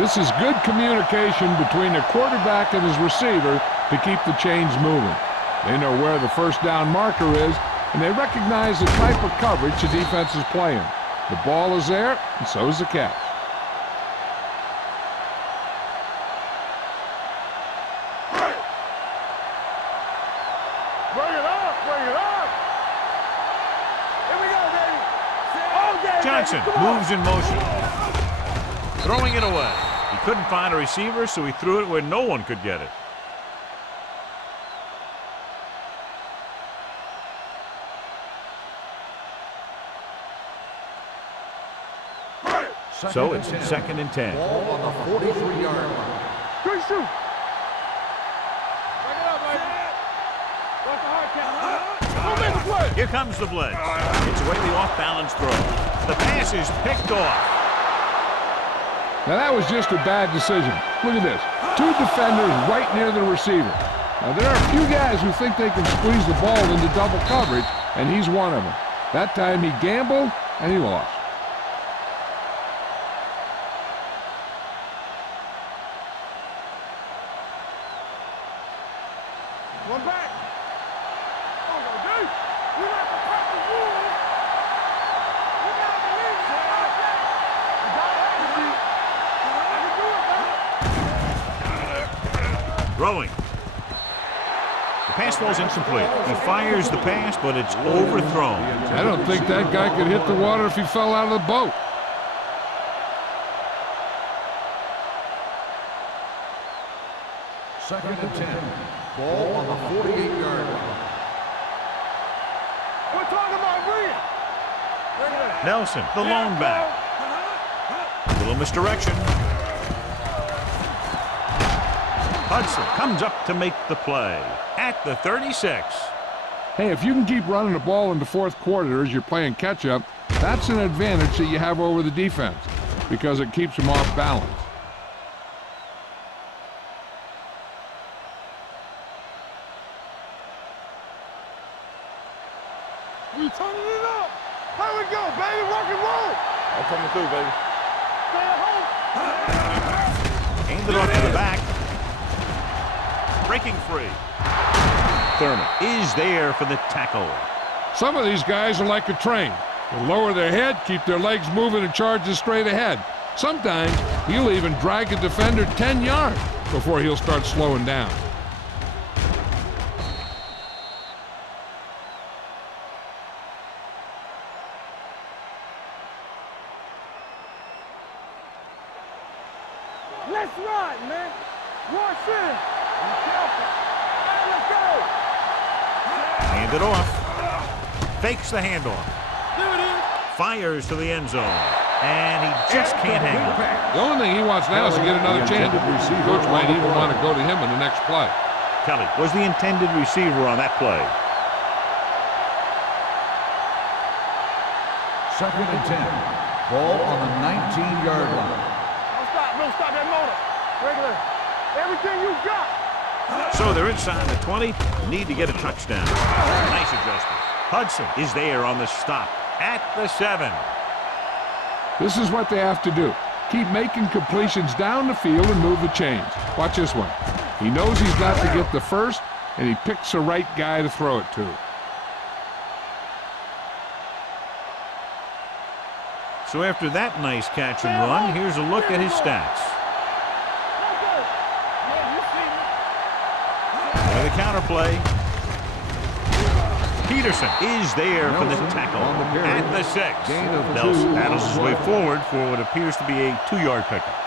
This is good communication between the quarterback and his receiver to keep the chains moving. They know where the first down marker is, and they recognize the type of coverage the defense is playing. The ball is there, and so is the catch. Bring it up. Here we go, baby. All day, Johnson baby. Come on. moves in motion. Throwing it away. He couldn't find a receiver, so he threw it where no one could get it. So it's 2nd and 10. Ball on the 43-yard line. Good shoot. Bring it up, baby. Watch the hard count. Don't make a play. Here comes the blitz. It's away the off-balance throw. The pass is picked off. Now that was just a bad decision. Look at this. 2 defenders right near the receiver. Now there are a few guys who think they can squeeze the ball into double coverage, and he's one of them. That time he gambled, and he lost. One back. Oh, no, dude. We got to cut the rules. We got to believe it. You got it. I can do it, man. Throwing. The pass falls incomplete. He fires the pass, but it's overthrown. I don't think that guy could hit the water if he fell out of the boat. Second and 10. Ball on the 48-yard line. We're talking about Green. Nelson, the lone back. Little misdirection. Hudson comes up to make the play at the 36. Hey, if you can keep running the ball in the fourth quarter as you're playing catch-up, that's an advantage that you have over the defense because it keeps them off balance. We turning it up. Here we go, baby. Rock and roll. I'm coming through, baby. Stay at home. Handed off to the back. Breaking free. Thurman is there for the tackle. Some of these guys are like a train. They lower their head, keep their legs moving, and charges straight ahead. Sometimes he'll even drag a defender 10 yards before he'll start slowing down. Let's ride, man. Rush in. Be careful. Hey, let's go. Handed off. Fakes the handoff. There it is. Fires to the end zone. And he just can't hang on. The only thing he wants now is to get another chance. Coach might even want to go to him in the next play. Kelly was the intended receiver on that play. 2nd and 10. Ball on the 19-yard line. Don't stop that motor. Regular. Everything you got. So they're inside the 20. Need to get a touchdown. Nice adjustment. Hudson is there on the stop at the 7. This is what they have to do. Keep making completions down the field and move the chains. Watch this one. He knows he's got to get the first, and he picks the right guy to throw it to. So after that nice catch and run, here's a look at his stats. With a counter play. Peterson is there for the tackle at the 6. Nelson battles his way forward for what appears to be a 2-yard pickup.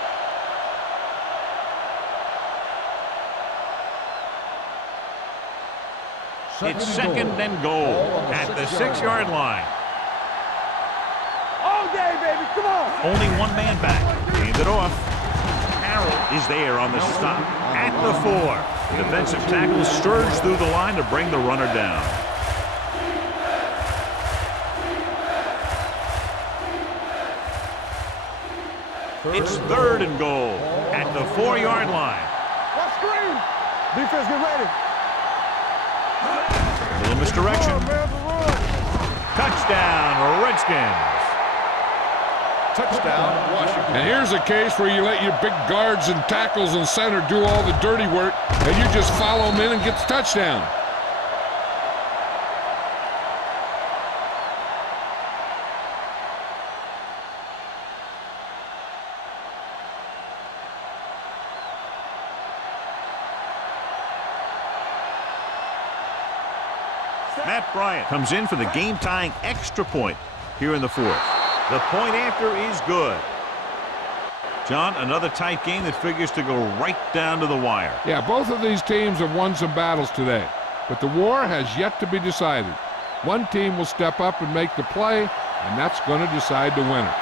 It's 2nd and goal at the 6-yard line. All day, baby. Come on. Only one man back. Hand it off. Harrell is there on the stop at the 4. The defensive tackle stirs through the line to bring the runner down. It's 3rd and goal at the 4-yard line. Let's screen. Defense, get ready. A little misdirection. Touchdown, Redskins. Touchdown, Washington. And here's a case where you let your big guards and tackles and center do all the dirty work, and you just follow them in and get the touchdown. Matt Bryant comes in for the game-tying extra point here in the 4th. The point after is good. John, another tight game that figures to go right down to the wire. Yeah, both of these teams have won some battles today, but the war has yet to be decided. One team will step up and make the play, and that's going to decide the winner.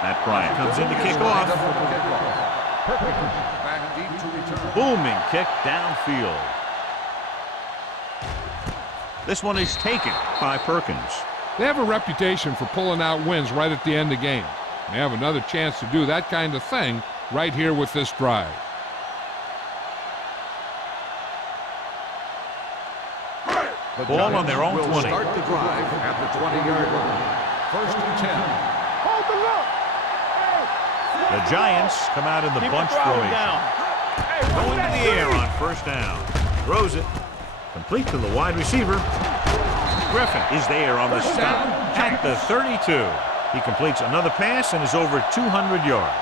Matt Bryant comes in to kick off. Back deep to return. Booming kick downfield. This one is taken by Perkins. They have a reputation for pulling out wins right at the end of games. They have another chance to do that kind of thing right here with this drive. The Ball on their own will 20. Start the drive at the 20-yard line. 1st and 10. Hold the look. The Giants come out in the bunch formation. Going to the air on 1st down. Throws it. Complete to the wide receiver. Griffin is there on the stop at the 32. He completes another pass and is over 200 yards.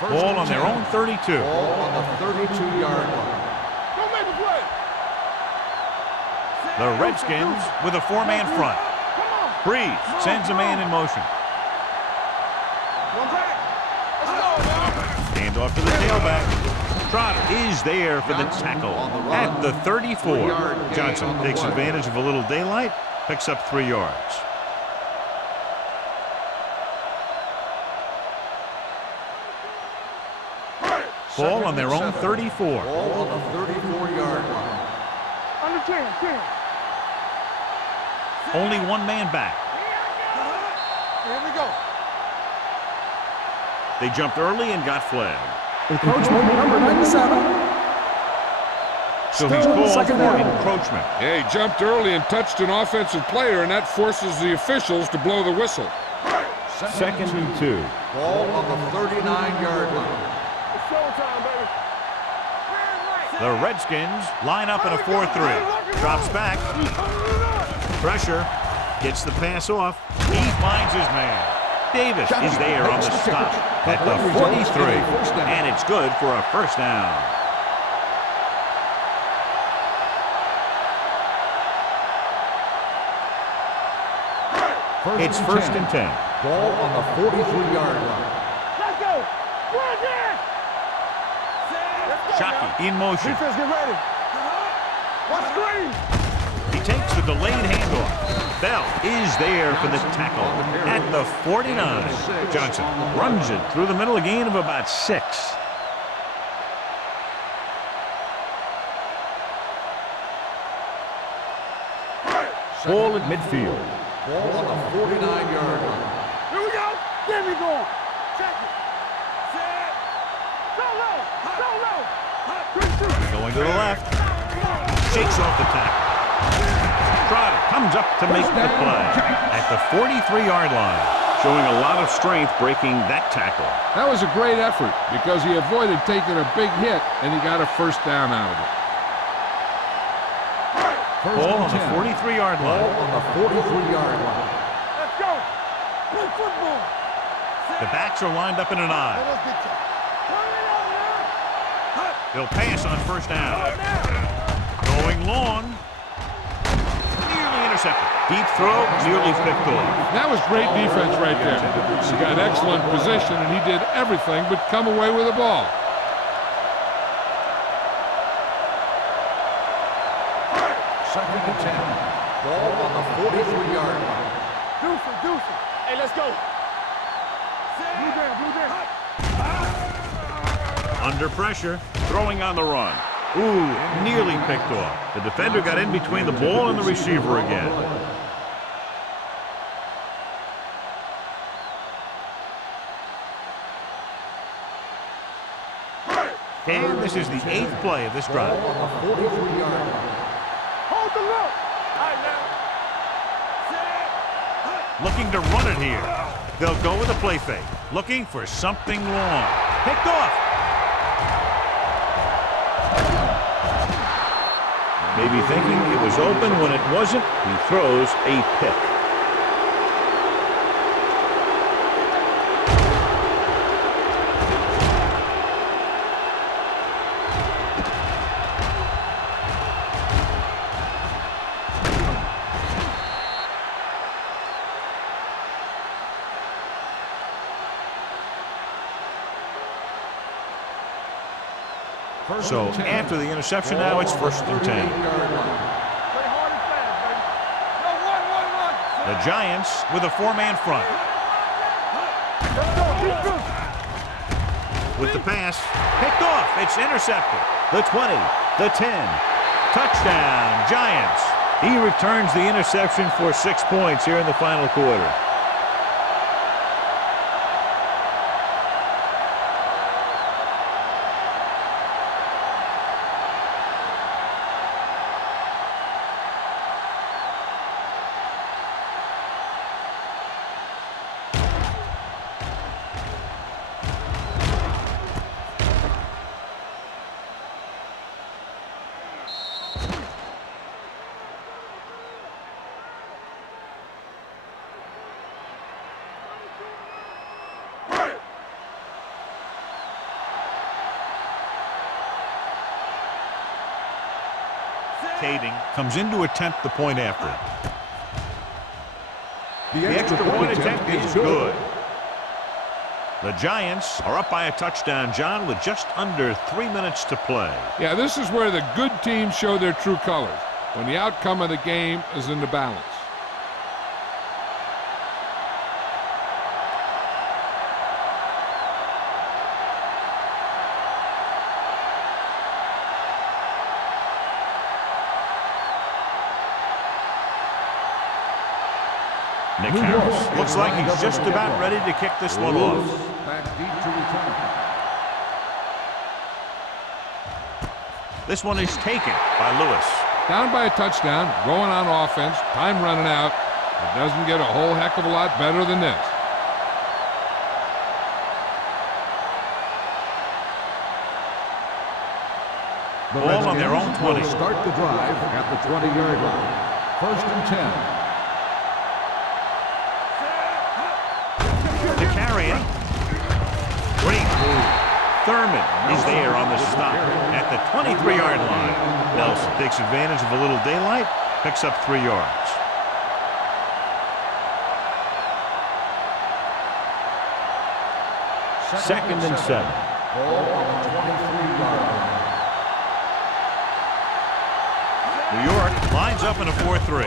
Ball on their own 32. Ball on the 32-yard line. Don't make a play. The Redskins with a 4-man front. Breeze sends a man in motion. One back. Let's go, man. Hand off to the tailback. Trotter is there for the tackle at the 34. Johnson takes advantage of a little daylight, picks up 3 yards. Ball on their own 34. Ball on the 34-yard line. Under 10. Only one man back. Here we go. They jumped early and got flagged. Encroachment number 97. So he's Still called second for down. encroachment. Yeah, he jumped early and touched an offensive player, and that forces the officials to blow the whistle. Second and 2. Ball on the 39-yard line. It's showtime, baby. The Redskins line up in a 4-3. Drops back. Pressure. Gets the pass off. He finds his man. Davis is there on the stop at the 43. And it's good for a 1st down. It's 1st and 10. Ball on the 43-yard line. Shockey in motion. Defense, get ready. One screen. He takes the delayed handoff. Bell is there for the tackle at the 49. Johnson runs it through the middle, a gain of about 6. Ball at midfield. Ball on the 49-yard line. Here we go. Get me going. Check it. Set. Go low. Go low. Going to the left. Shakes off the tackle. Trotter comes up to make the play at the 43-yard line. Showing a lot of strength breaking that tackle. That was a great effort because he avoided taking a big hit and he got a first down out of it. Ball on the 43-yard line. Ball on the 43-yard line. Let's go. Play football. The backs are lined up in an eye. Let's get you. They'll pass on first down. Going long. Nearly intercepted. Deep throw, nearly picked off. That was great defense right there. He got excellent position and he did everything but come away with the ball. Second and 10. Ball on the 43-yard line. Deuce it. Hey, let's go. Blue down. Under pressure, throwing on the run. Ooh, nearly picked off. The defender got in between the ball and the receiver again. And this is the 8th play of this drive. Ball on the 43-yard line. Hold the look. All right, now. Looking to run it here. They'll go with a play fake. Looking for something long. Picked off. Maybe thinking it was open when it wasn't. He throws a pick. So after the interception, now it's 1st and 10. Play hard and fast, baby. Go, run. The Giants with a 4-man front. Let's go. Keep good. With the pass, picked off. It's intercepted. The 20, the 10. Touchdown, Giants. He returns the interception for 6 points here in the final quarter. Kading comes in to attempt the point after. The extra point attempt is good. The Giants are up by a touchdown, John, with just under 3 minutes to play. Yeah, this is where the good teams show their true colors, when the outcome of the game is in the balance. Nick Harris looks like he's just about ready to kick this one off. Back deep to return. This one is taken by Lewis. Down by a touchdown, going on offense, time running out. It doesn't get a whole heck of a lot better than this. Ball on their own 20. Start the drive at the 20-yard line. 1st and 10. To carry it. Great move. Thurman is there on the stop at the 23-yard line. Nelson takes advantage of a little daylight, picks up 3 yards. 2nd and 7. Ball on the 23-yard line. New York lines up in a 4-3.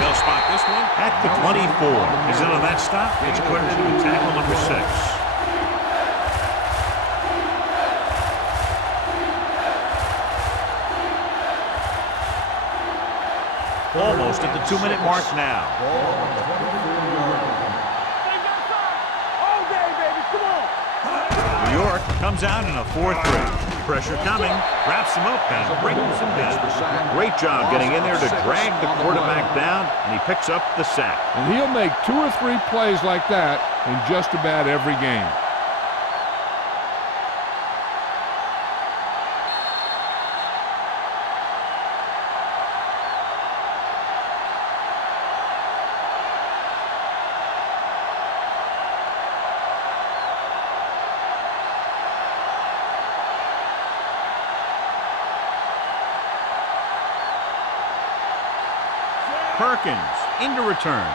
They'll spot this one at the 24. He's in on that stop. It's credited with tackle number 6. Almost at the 2-minute mark now. Ball on the 24-yard line. All day, baby. Come on. New York comes out in a 4-3. Pressure coming, wraps him up and brings him down. Great job getting in there to drag the quarterback down, and he picks up the sack. And he'll make 2 or 3 plays like that in just about every game. Perkins into return.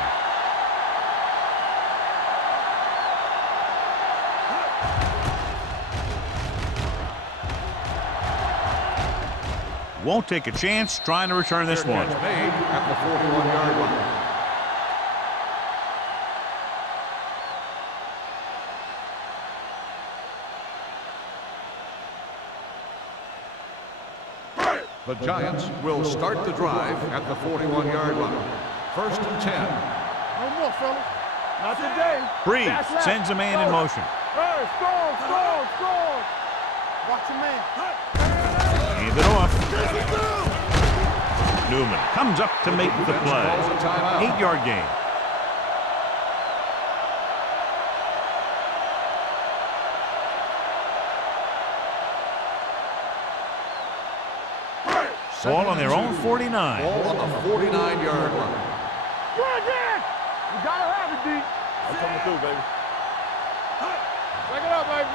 Won't take a chance trying to return this one. Made at the 41-yard line. The Giants will start the drive at the 41-yard line. 1st and 10. No more, fellas. Not today. Breeze That's left. sends a man in motion. Hey, score. Watch your man. Hand it off. Newman comes up to make the play. 8-yard gain. Ball on their own 49. Ball on the 49-yard line. Good, Dan. You gotta have it, D. I'm coming through, baby. Check it out, baby.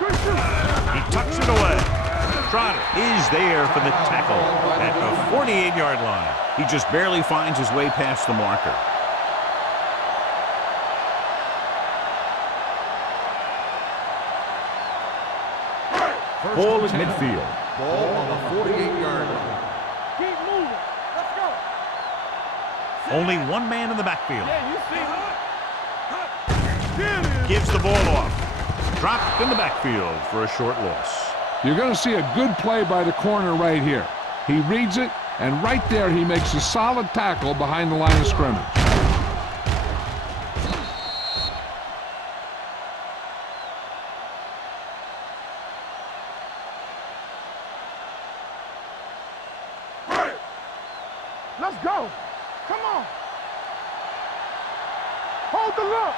Good shoot. He tucks it away. Trotter is there for the tackle at the 48-yard line. He just barely finds his way past the marker. Ball at midfield. Ball on the 48-yard line. Keep moving. Let's go. Only one man in the backfield. Yeah, you see him. Gives the ball off. Dropped in the backfield for a short loss. You're going to see a good play by the corner right here. He reads it, and right there he makes a solid tackle behind the line of scrimmage. Let's go. Come on. Hold the look.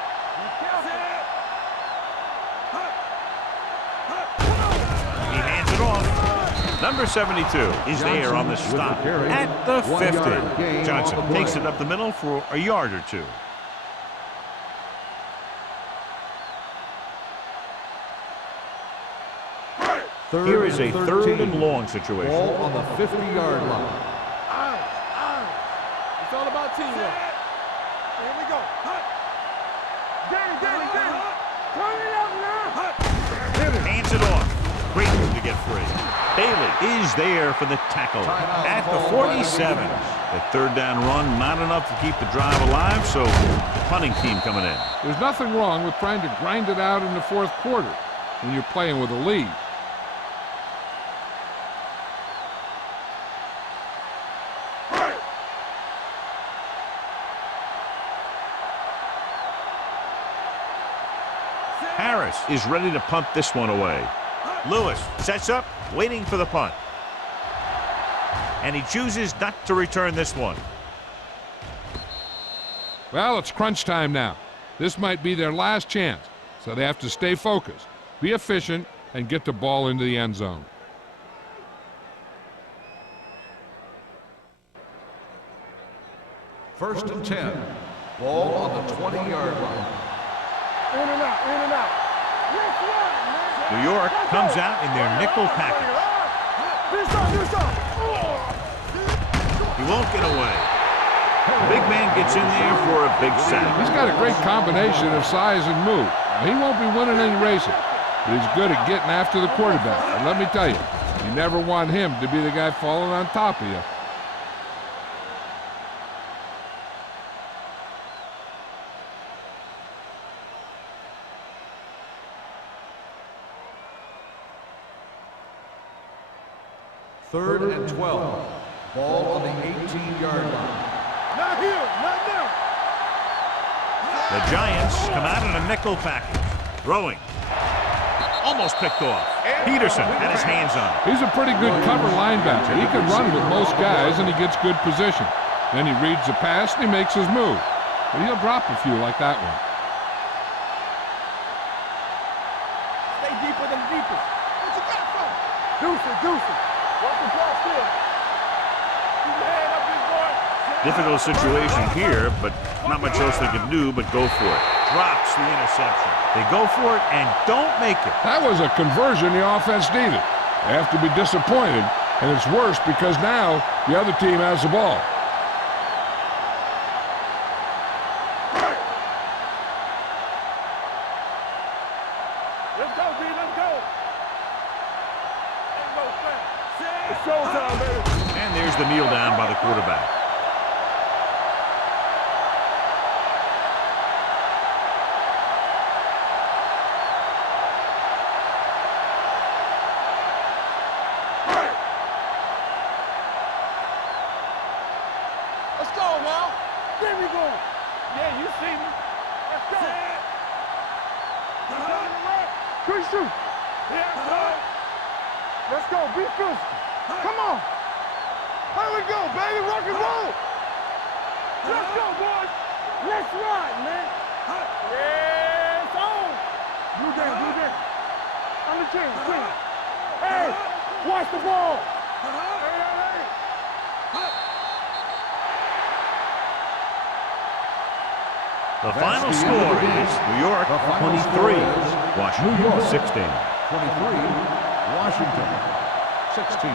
He hands it off. Number 72 is there on the stop at the 50. Johnson takes it up the middle for a yard or two. Here is a 3rd and long situation. Ball on the 50-yard line. It's all about teamwork. Here we go. Danny. Turn it up now. Hands it off. Great move to get free. Bailey is there for the tackle at the 47. The 3rd down run, not enough to keep the drive alive, so the punting team coming in. There's nothing wrong with trying to grind it out in the 4th quarter when you're playing with a lead. Harris is ready to punt this one away. Lewis sets up, waiting for the punt. And he chooses not to return this one. Well, it's crunch time now. This might be their last chance, so they have to stay focused, be efficient, and get the ball into the end zone. First and 10. Ball on the 20-yard line. In and out. Yes, man. New York comes out in their nickel package. Do something. He won't get away. Big man gets in there for a big sack. He's got a great combination of size and move. Now, he won't be winning any races, but he's good at getting after the quarterback. And let me tell you, you never want him to be the guy falling on top of you. Third and 12. Ball on the 18-yard line. Not here, not now. The Giants come out in a nickel package. Throwing. Almost picked off. Peterson had his hands on it. He's a pretty good cover linebacker. He can run with most guys, and he gets good position. Then he reads the pass, and he makes his move. But he'll drop a few like that one. Stay deeper than the deepest. What you got for? Deuce it. Walk the cross here. Keep your head up, big boy. Difficult situation here, but not much else they can do but go for it. Drops the interception. They go for it and don't make it. That was a conversion the offense needed. They have to be disappointed, and it's worse because now the other team has the ball. Let's go, D, let's go. Ain't no thing. It's showtime, baby. And there's the kneel down by the quarterback. Let's go now. There we go. Yeah, you see me. Let's go. Good shoot. Here it goes. Let's go. Be physical. Come on. Here we go, baby. Rock and roll. Let's go, boys. Let's ride, man. Yeah, it's on. Blue down. On the chin. Hey, watch the ball. Hey. The final score is New York 23, Washington 16. 23, Washington 16.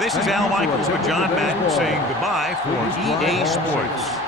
This is Al Michaels with John Madden saying goodbye for EA Sports.